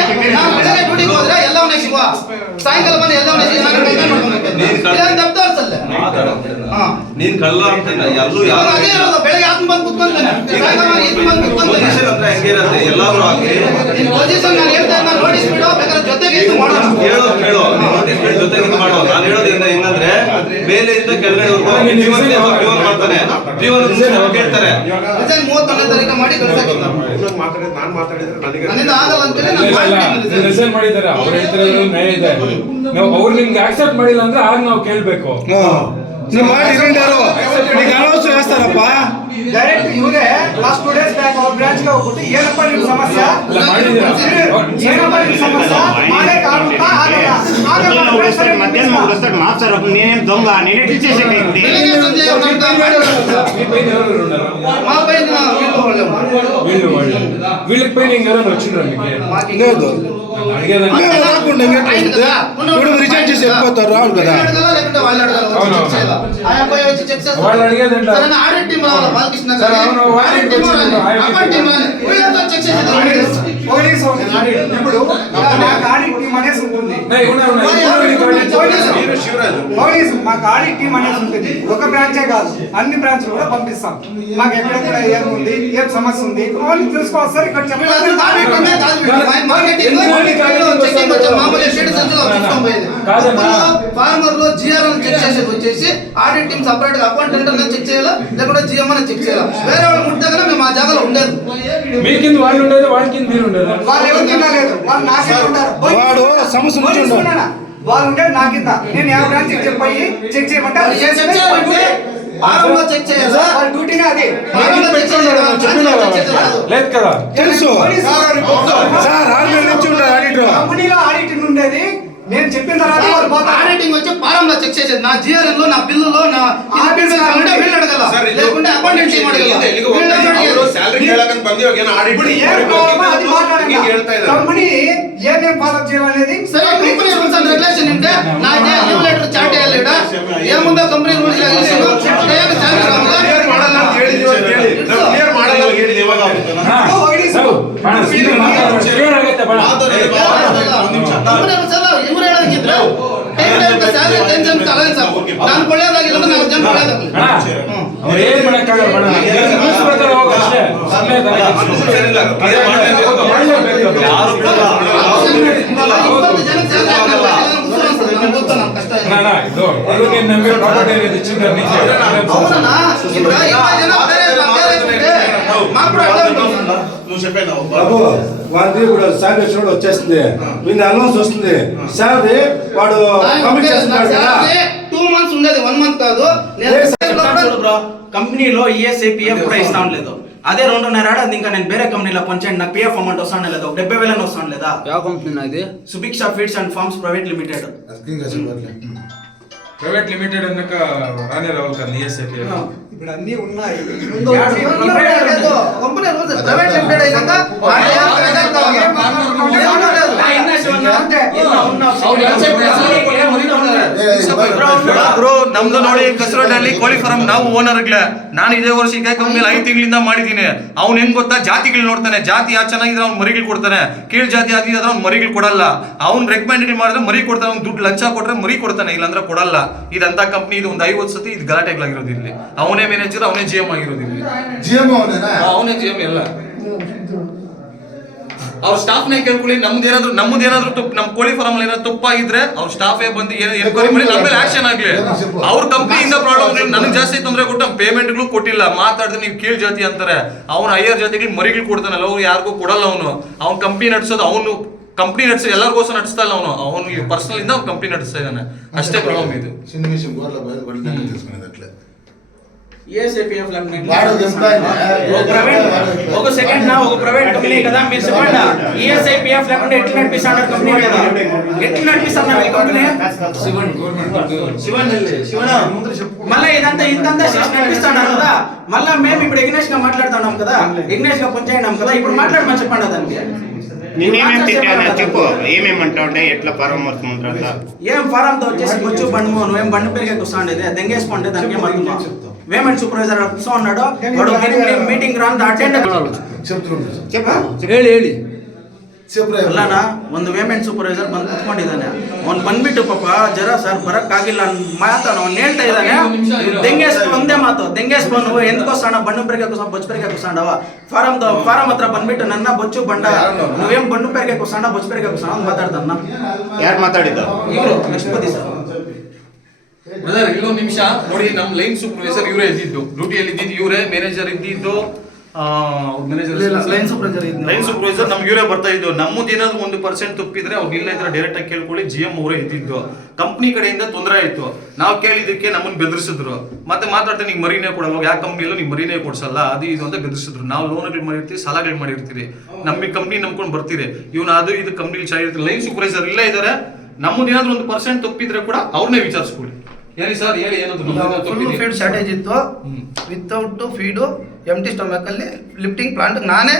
ಡ್ಯೂಟಿಗೆ ಹೋದ್ರೆ ಎಲ್ಲವನ್ನ ಶಿವ ಸಾಯಂಕಾಲ ಬಂದು ಎಲ್ಲವನ್ನ ನಾನು ಕಳ್ತನ ಮಾಡ್ಕೊಂಡು ತಪ್ಪಾರ್ಸಲ್ಲ ನೀನ್ ಕಳ್ಳ ಅಂತ ಎಲ್ಲೂ ಯಾರು ಅದೇ ಇರೋದು ಬೆಳಗ್ಗೆ ಆತ್ಮ ಬಂದು ಕುತ್ಕೊಂತಾನೆ ಸಾಯಂಕಾಲ ಈತ ಬಂದು ಕುತ್ಕೊಂತಾನೆ ಪೊಸಿಷನ್ ಅಂದ್ರೆ ಹೆಂಗಿರುತ್ತೆ ಎಲ್ಲರೂ ಆಗ್ಲಿ ನಿನ್ ಪೊಸಿಷನ್ ನಾನು ಹೇಳ್ತಾ ಇದ್ದ ನೋಟಿಸ್ ಬಿಡು ಬೇಕಾದ್ರೆ ಜೊತೆಗೆ ಇದು ಮಾಡೋಣ ಕೇಳೋ ನೋಟಿಸ್ ಬಿಟ್ಟು ಜೊತೆಗೆ ಇದು ಮಾಡೋ ನಾನು ಹೇಳೋದ್ರಿಂದ ಹೆಂಗಂದ್ರೆ ಮೇಲೆಯಿಂದ ಕೆಳಗಡೆವರೆಗೂ ಜೀವನ ಮಾಡ್ತಾನೆ ಜೀವನ ಕೇಳ್ತಾರೆ ರಿಸೈನ್ 31ನೇ ತಾರೀಕು ಮಾಡಿ ಕಳ್ಸಾಕಿಲ್ಲ ನಾನು ಮಾತಾಡಿದ್ರೆ ನನಗೆ ನನ್ನಿಂದ ಆಗಲ್ಲ ಅಂತೇಳಿ ನಾನು ಮಾಡ್ತೀನಿ ರಿಸೈನ್ ಮಾಡಿದ್ದಾರೆ ಅವ್ರ ಹೇಳ್ತಿರೋದ್ರಲ್ಲಿ ನ್ಯಾಯ ಇದೆ ನಾವು ಅವ್ರು ನಿಮ್ಗೆ ಆಕ್ಸೆಪ್ಟ್ ಮಾಡಿಲ್ಲ ಅಂದ್ರೆ ಆಗ ನಾವು ಕೇಳ್ಬೇಕು ನೀವು ಮಾಡಿ ಯಾರು ಈಗ ಅಲೌನ್ಸ್ వేస్తారಪ್ಪ ಡೈರೆಕ್ಟ್ ಇವರೇ ಲಾಸ್ಟ್ 2 ಡೇಸ್ ಬ್ಯಾಕ್ ಅವ್ರ ಬ್ರಾಂಚ್ ಗೆ ಹೋಗ್ಬಿಟ್ಟು ಏನಪ್ಪ ನಿಮ್ಮ ಸಮಸ್ಯೆ ಏನಪ್ಪ ನಿಮ್ಮ ಸಮಸ್ಯೆ ಮಾಡೇ ಕಾಣುತ್ತಾ ಆಗಲ್ಲ నేనేం దొంగ నేను ఎట్లా చేసేకైంది ಬೆಳಿಗ್ಗೆ ಸಂಜೆ మీ పైన ఎవరు ఉన్నారు మా పైన వీళ్ళు వీళ్ళకి పైన ఇంకెవరైనా వచ్చిండ్రా మీకు లేదు అడిగేదాన్ని రాకుండా ఇప్పుడు రిజెక్ట్ చేసి వెళ్ళిపోతారు రావు కదా లేకుంటే వాళ్ళు అడగాలి ఆ అబ్బాయి వచ్చి చెక్ చేస్తారు వాళ్ళు అడిగేదంట సరే ఆడిట్ టీం రావాలి బాలకృష్ణ సరే, అవును, ఆడిట్ టీం రావాలి ఆడిట్ అకౌంట్ టీం రావాలి వీళ్ళంతా చెక్ చేసేది ఇప్పుడు నాకు ఆడిట్ టీం అనేసి ఉంటుంది మాకు ఆడిట్ టీం అనేసి ఉంటుంది ఒక బ్రాంచే కాదు అన్ని బ్రాంచ్లు కూడా పంపిస్తాం మాకు ఎక్కడెక్కడ ఏముంది ఏం సమస్య ఉంది అవన్నీ తెలుసుకోవాలి సార్ ఇక్కడ ఫార్మర్ లో జిఆర్ చెక్ చేసేది వచ్చేసి ఆడిట్ టీం సపరేట్ గా అకౌంటెంట్ అనేది చెక్ చేయాలా లేకుంటే జిఎం అని చెక్ చేయాలా వేరే వాళ్ళు ముట్టే కదా మేము ఆ జాగాలో ఉండేది మీ కింద వాళ్ళు ఉండేది వాళ్ళ కింద మీరు ఉండేది వాళ్ళు ఎవరి కింద లేదు వాళ్ళు నా కింద ఉంటారు వాడు సమస్య నుంచి ఉన్నాడు వాళ్ళు ఉంటే నా కింద నేను ఏ బ్రాంచ్ చెప్పి చెక్ చేయమంటే అది చెక్ చేయాలంటే ఫార్మర్ చెక్ చేయాలా వాళ్ళ డ్యూటీనే అది ఫార్మర్ చెక్ చేయాలా లేదు కదా తెలుసు సార్ 6 నెలల నుంచి ఉన్నారు ఆడిటర్ కంపెనీలో ఆడిటింగ్ ఉండేది నేను చెప్పిన తర్వాత వాళ్ళు పోతారు ఆడిటింగ్ వచ్చి ఫారం లో చెక్ చేసేది నా జిఆర్ఎల్ లో నా బిల్లులో నా అంటే వీళ్ళు అడగల లేకుంటే అకౌంటెంట్ టీం అడగల ಸ್ಯಾಲರಿ ಕೇಳಕಂತ ಬಂದಿವಾಗ ಏನು ಆಡಿಟ್ ఇప్పుడు ఏం కావాలో అది మాట్లాడండి కంపెనీ ఏమేం ఫాలో చేయాలనేది సరే కంపెనీ రూల్స్ అండ్ రెగ్యులేషన్ ఉంటే నాకే లీవ్ లెటర్ చాట్ చేయాలి ఇక్కడ ఏముందో company rules regulation direct salary రావాలా ಮಾಡಲ್ಲ ಅಂತ ಹೇಳಿದೀವಿ ಅಂತ ಹೇಳಿ ಕ್ಲಿಯರ್ ಮಾಡಲ್ಲ ಅಂತ ಹೇಳಿದೀವಿ ಇವಾಗ ಕಂಪನಿ ರೂಲ್ಸ್ ಎಲ್ಲ ಇವ್ರು ಹೇಳೋದಕ್ಕಿದ್ರೆ ಸ್ಯಾಲರಿ ಟೆನ್ಷನ್ ಅಲೈನ್ಸ್ ನಾನು ಕೊಳ್ಳೇದಾಗಿಲ್ಲ ನಾನು ಜಂಪ್ ಕೊಳ್ಳೇದಾಗಲಿ ಅವ್ರು ಏನ್ ಮಾಡಕ್ಕಾಗಲ್ಲ ರೂಲ್ಸ್ ಪ್ರಕಾರ ಹೋಗಷ್ಟೇ ಯಾರು ಕಷ್ಟ ಇದು ಅವ್ರಿಗೆ ನಮಗೆ ಪ್ರಾಪರ್ಟಿ అనేది ఇచ్చింది అవునా ఇప్పుడు 20 జన ಬೇರೆ మాకు కూడా అర్థం నువ్వు చెప్పేది బాబు వాడి కూడా శాలరీ వచ్చినప్పుడు వచ్చేస్తుంది వీళ్ళ అలౌన్స్ వస్తుంది శాలరీ వాడు కమిట్ చేస్తున్నాడు కదా 2 మంత్స్ ఉండేది 1 మంత్ కాదు బ్రో కంపెనీలో ఈఎస్ఐ పిఎఫ్ కూడా ఇస్తా ఉండలేదు అదే 2.5 ఏడాది ఇంకా నేను వేరే కంపెనీలో పనిచేయండి నాకు పిఎఫ్ అమౌంట్ వస్తాను లేదా 70,000 వస్తాను లేదా ಯಾವ ಕಂಪನಿ ಇದು Subhiksha feeds and farms private limited private limited అన్నాక రానే రావు కదా ESIP. ఇప్పుడు అన్నీ ఉన్నాయి. కంపెనీ రూల్స్ ప్రైవేట్ లిమిటెడ్ అయినాక ನಮ್ದು ನೋಡಿ ಕಸರಡ್ಡಿ ಕೋಳಿ ಫಾರಂ ನಾವು ಓನರ್ಗಳೇ. ನಾನು ಇದೇ ವರ್ಷ ಇದೇ ಕಂಪ್ನಿಲಿ 5 ತಿಂಗಳಿಂದ ಮಾಡಿದ್ದೀನಿ. ಅವ್ನು ಹೆಂಗ್ ಗೊತ್ತಾ, ಜಾತಿಗಳು ನೋಡ್ತಾನೆ. ಜಾತಿ ಯಾವ ಚೆನ್ನಾಗಿದ್ರೆ ಅವ್ನು ಮರಿಗಳು ಕೊಡ್ತಾನೆ, ಕೀಳ್ ಜಾತಿ ಆಗಿದ್ರೆ ಅವ್ನು ಮರಿಗಳು ಕೊಡಲ್ಲ. ಅವ್ನು ರೆಕಮೆಂಡ್ ಮಾಡಿದ್ರೆ ಮರಿ ಕೊಡ್ತಾನೆ, ಅವ್ನು ದುಡ್ಡು ಲಂಚ ಕೊಟ್ರೆ ಮರಿ ಕೊಡ್ತಾನೆ, ಇಲ್ಲಾಂದ್ರೆ ಕೊಡಲ್ಲ. ಇದಂತ ಕಂಪ್ನಿ ಇದು ಒಂದು 50 ಸತಿ ಇದು ಗಲಾಟೆಗಳಾಗಿರೋದು ಇಲ್ಲಿ. ಅವನೇ ಮ್ಯಾನೇಜರ್, ಅವನೇ GM ಆಗಿರೋದು ಇಲ್ಲಿ. ಅವನೇ GM ಎಲ್ಲ. ಅವ್ರ ಸ್ಟಾಫ್ ನೇ ಕೇಳ್ಕೊಳ್ಳಿ. ನಮ್ದೇನಾದ್ರು ತಪ್ಪು, ನಮ್ ಕೋಳಿ ಫಾರಂ ಏನಾದ್ರು ತಪ್ಪಾಗಿದ್ರೆ ಅವ್ರ ಸ್ಟಾಫೇ ಬಂದು ಎನ್ಕ್ವೈರಿ ಮಾಡಿ ನಮ್ಮ ಮೇಲೆ ಆಕ್ಷನ್ ಆಗ್ಲಿ. ಅವ್ರ ಕಂಪ್ನಿಯಿಂದ ಪ್ರಾಬ್ಲಮ್ ನನಗೆ ಜಾಸ್ತಿ ತೊಂದರೆ ಕೊಟ್ಟು ನಮ್ಮ ಪೇಮೆಂಟ್ಗಳು ಕೊಟ್ಟಿಲ್ಲ, ಮಾತಾಡಿದ್ರೆ ನೀವು ಕೀಳ್ ಜಾತಿ ಅಂತಾರೆ. ಅವ್ನು ಹೈಯರ್ ಜಾತಿಗಳು ಮರಿಗಳು ಕೊಡ್ತಾನಲ್ಲ, ಅವ್ರು ಯಾರಿಗೂ ಕೊಡಲ್ಲ. ಅವ್ನು ಕಂಪ್ನಿ ನಡೆಸೋದು, ಅವನು ಕಂಪ್ನಿ ನಡೆಸೋ ಎಲ್ಲರಿಗೋಸ್ಕರ ನಡೆಸ್ತಾ ಇಲ್ಲ. ಅವನು ಪರ್ಸನಲ್ ಇಂದ ಅವ್ನು ಕಂಪ್ನಿ ನಡೆಸ್ತಾ ಇದ್ದಾನೆ, ಅಷ್ಟೇ ಪ್ರಾಬ್ಲಮ್ ಇದು. ESIPF ఒక సెకండ్ నా ఒక ప్రైవేట్ కంపెనీ కదా మీరు చెప్పండి. ESIPF లేకుండా ఎట్లా నడిపిస్తున్నారు కంపెనీ కదా, ఎట్లా నడిపిస్తున్నారు ఈ కంపెనీ? మళ్ళీ ఇదంతా చేసి నడిపిస్తున్నారు కదా. మళ్ళీ మేము ఇప్పుడు ఎగ్నేష్ గా మాట్లాడుతున్నాం కదా, ఎగ్నేష్ గా పనిచేయడం కదా. ఇప్పుడు మాట్లాడమని చెప్పండి దానికి. నేనేమేం తిట్టాను చెప్పు, ఏమేమంటావు, ఎట్లా ఫారం వస్తుందంతా? ఏం ఫారంతో వచ్చేసి బొచ్చు బండు నువ్వేం బండి పెరిగే కూర్చోండి, దెంగేసుకోండి. దానికి ఏమవుతుందో పేమెంట్ సూపర్వైజర్ కూర్చో ఉన్నాడు, వాడు మీటింగ్ ರಾಂತ ಅಟೆಂಡ್ ಹೇಳಿ ಅಲ್ಲನಾ. ಒಂದು ಪೇಮೆಂಟ್ ಸೂಪರ್ವೈಸರ್ ಬಂದು ಕುತ್ಕೊಂಡಿದ್ದಾನೆ. ಅವ್ನು ಬಂದ್ಬಿಟ್ಟು ಪಾಪ ಜರ ಸರ್ ಬರಕ್ಕಾಗಿಲ್ಲ ಮಾತಾಡ, ಅವ್ನು ಹೇಳ್ತಾ ಇದ್ದಾನೆ ದೆಂಗೇಸ್ಕೊ ಒಂದೇ ಮಾತು, ದೆಂಗೇಸ್ಕೊ నువ్వు ఎందుకు వస్తాడా బండు పెరిగే కూర్చో బొచ్చు పెరిగే కూర్చోండవా. ఫారం హತ್ರ ಬಂದ್ಬಿಟ್ಟು ನನ್ನ ಬೊಚ್ಚು ಬಂಡ నువ్వేం బండు పెరిగే కూర్చోಂಡ బొచ్చు పెరిగే కూర్చోಂಡ ಅಂತ ಮಾತಾಡ್ತಾನ. ಯಾರು ಮಾತಾಡಿದ್ದು? ಇವರು ಲಕ್ಷ್ಮೀಪತಿ ಸರ್. ಬ್ರದರ್ ಇಲ್ಲೊಂದು ನಿಮಿಷ ನೋಡಿ, ನಮ್ಮ ಲೈನ್ ಸೂಪರ್ವೈಸರ್ ಇವರೇ ಇದ್ದಿದ್ದು, ಡ್ಯೂಟಿಯಲ್ಲಿ ಇದ್ದಿದ್ದು ಇವರೇ, ಮ್ಯಾನೇಜರ್ ಇದ್ದಿದ್ದು ಲೈನ್ ಸೂಪರ್ವೈಸರ್ ನಮ್ಗೆ ಇವರೇ ಬರ್ತಾ ಇದ್ದು. ನಮ್ಮದು ಏನಾದ್ರು 1% ತಪ್ಪಿದ್ರೆ ಅವ್ರು ಇಲ್ಲ ಇದ್ರೆ ಡೈರೆಕ್ಟ್ ಆಗಿ ಕೇಳ್ಕೊಳ್ಳಿ, GM ಅವರೇ ಇದ್ದಿದ್ದು. ಕಂಪ್ನಿ ಕಡೆಯಿಂದ ತೊಂದರೆ ಆಯ್ತು, ನಾವು ಕೇಳಿದಕ್ಕೆ ನಮ್ಮನ್ನು ಬೆದರಿಸಿದ್ರು. ಮತ್ತೆ ಮಾತಾಡ್ತಾರೆ ನೀವು ಮರಿನೇ ಕೊಡಲ್ಲ, ಯಾವ ಕಂಪ್ನಿಯಲ್ಲೂ ನೀವು ಮರಿನೇ ಕೊಡ್ಸಲ್ಲ, ಅದು ಇದು ಅಂತ ಬೆದರಿಸಿದ್ರು. ನಾವು ಲೋನ್ಗಳು ಮಾಡಿರ್ತೀವಿ, ಸಾಲಗಳು ಮಾಡಿರ್ತೀವಿ, ನಮಗೆ ಕಂಪ್ನಿ ನಂಬ್ಕೊಂಡು ಬರ್ತೀರಿ. ಇವನು ಅದು ಇದು ಕಂಪ್ನಿಲಿ ಚೆನ್ನಾಗಿರ್ತೀವಿ. ಲೈನ್ ಸೂಪರ್ವೈಸರ್ ಇಲ್ಲ ಇದ್ದಾರೆ, ನಮ್ಮದು ಏನಾದ್ರು 1% ತಪ್ಪಿದ್ರೆ ಕೂಡ ಅವ್ರನ್ನೇ ವಿಚಾರಿಸ್ಕೊಳ್ಳಿ. ಹೇಳಿ ಸರ್, ಹೇಳಿ ಏನಾದ್ರು ಫೀಡ್ ಶಾರ್ಟೇಜ್ ಇತ್ತು, ವಿತೌಟ್ ಫೀಡು ಎಂಟಿ ಸ್ಟೊಮಕ್ ಅಲ್ಲಿ ಲಿಫ್ಟಿಂಗ್ ಪ್ಲಾಂಟ್ ನಾನೇ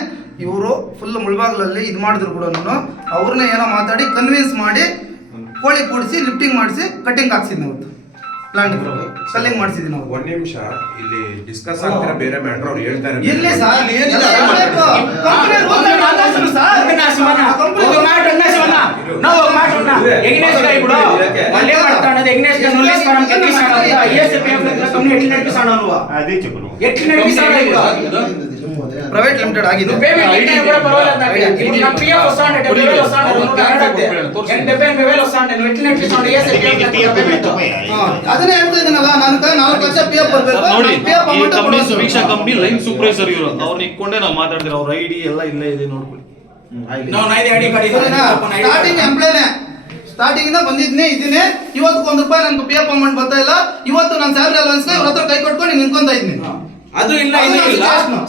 ಇವರು ಫುಲ್ ಮುಳ್ಬಾಗ್ಲಲ್ಲಿ ಇದು ಮಾಡಿದ್ರು ಕೂಡ ಅವ್ರನ್ನೇ ಏನೋ ಮಾತಾಡಿ ಕನ್ವಿನ್ಸ್ ಮಾಡಿ ಕೋಳಿ ಕೂಡಿಸಿ ಲಿಫ್ಟಿಂಗ್ ಮಾಡಿಸಿ ಕಟಿಂಗ್ ಹಾಕ್ಸಿದ್ವಿ ನಾವು ಪ್ಲಾಂಟ್ ಕಲ್ಲಿಂಗ್ ಮಾಡಿಸಿದ್ವಿ ನಾವು. ಒಂದ್ ನಿಮಿಷ ಇಲ್ಲಿ ಡಿಸ್ಕಸ್ ಆಗ್ತಿರ ಬೇರೆ ಮ್ಯಾಟರ್ ಅವ್ರು ಹೇಳ್ತಾರೆ. ಇಲ್ಲಿ ಸರ್ ಪ್ರೈವೇಟ್ ಲಿಮಿಟೆಡ್ ಆಗಿದೆ. ಅದನ್ನೇ ಹೇಳ್ತಾ ಇದ್ದೀನಲ್ಲ, ನಾನು 4 lakh PF company Subhiksha company line supervisor ಇವರು, ಅವ್ರನ್ನ ಇಟ್ಕೊಂಡೆ ನಾವು ಮಾತಾಡ್ತೀವಿ. ಅವ್ರ ID ಎಲ್ಲ ಇಲ್ಲೇ ಇದೆ ನೋಡ್ಕೊಳ್ಳಿ. ಸ್ಟಾರ್ಟಿಂಗ್ ಎಂಪ್ಲಾಯ್ನೇ, ಸ್ಟಾರ್ಟಿಂಗ್ ಇಂದ ಬಂದಿದ್ನೇ ಇದೀನಿ. ಇವತ್ತು ₹1 ನನ್ಗೆ PF ಅಮೌಂಟ್ ಬರ್ತಾ ಇಲ್ಲ. ಇವತ್ತು ನಾನು ಸ್ಯಾಲರಿ ಅಲೌನ್ಸ್ ಇವ್ರ ಹತ್ರ ಕೈ ಕೊಟ್ಕೊಂಡು ನಿಂತ್ಕೊಂತ ಇದ್ದೀನಿ. ಅದು ಇಲ್ಲ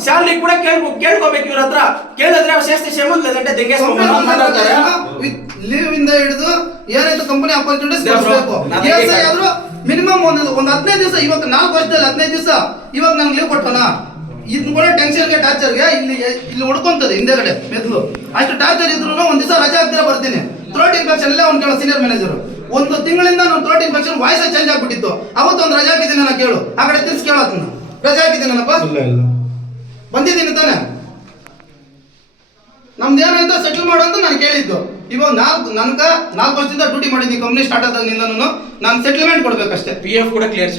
ಸ್ಯಾಲರಿ ಕೂಡ ಕೇಳ್ಕೋಬೇಕು ಇವ್ರ ಹತ್ರ. ಕೇಳಿದ್ರೆ ಸೇಸ್ತಿ ಸೇಮಂತ್ leదంటే ದೆಂಗೇಸ್ಕೊಂಡ್ರೆ ಲೀವ್ ಇಂದ ಹಿಡಿದು ಏನಾಯ್ತು ಕಂಪನಿ ಅಪರ್ಚುನಿಟೀಸ್ ಕೊಡ್ಬೇಕು. ESI ಆದ್ರೂ ಮಿನಿಮಮ್ ಒಂದು 15 ದಿವಸ, ಇವಾಗ 4 ವರ್ಷದಲ್ಲಿ 15 ದಿವಸ ಇವಾಗ ನಂಗೆ ಲೀವ್ ಕೊಟ್ಟೋಣ. ಇದನ್ನ ಕೂಡ ಟೆನ್ಷನ್ಗೆ ಟಾರ್ಚರ್ಗೆ ಇಲ್ಲಿ ಹುಡ್ಕೊಂತದೆ ಹಿಂದೆಗಡೆ ಮೆದ್ಲು. ಅಷ್ಟು ಟಾರ್ಚರ್ ಇದ್ರು ಒಂದ್ ದಿವಸ ರಜೆ ಆಗ್ತಿರ ಬರ್ತೀನಿ. ಥ್ರೋಟ್ ಇನ್ಫೆಕ್ಷನ್ ಎಲ್ಲ ಅವ್ನು ಕೇಳೋ ಸೀನಿಯರ್ ಮ್ಯಾನೇಜರ್ 1 ತಿಂಗಳಿಂದ ನಾನು ಥ್ರೋಟ್ ಇನ್ಫೆಕ್ಷನ್ ವಾಯ್ಸ್ ಚೇಂಜ್ ಆಗ್ಬಿಟ್ಟಿತ್ತು. ಅವತ್ತು ಒಂದು ರಜೆ ಹಾಕಿದ್ದೀನಿ, ನಾನು ಕೇಳು ಆ ಕಡೆ ತಿರ್ಸಿ ಕೇಳೋದನ್ನ ರಜೆ ಹಾಕಿದ್ದೀನಪ್ಪ, ಬಂದಿದ್ದೀನಿ ತಾನೆ, ನಮ್ದು ಏನಾಯ್ತು ಸೆಟಲ್ ಮಾಡು ಅಂತ ನಾನು ಕೇಳಿದ್ದು. ಇವಾಗ 4 ವರ್ಷದಿಂದ ಡ್ಯೂಟಿ ಮಾಡಿದ್ದೀನಿ ಕಂಪ್ನಿ ಸ್ಟಾರ್ಟ್ ಆದಾಗಿನಿಂದ ನಾನು ಸೆಟಲ್ಮೆಂಟ್ ಕೊಡ್ಬೇಕಷ್ಟೇ. PF ಕೂಡ ಕ್ಲಿಯರ್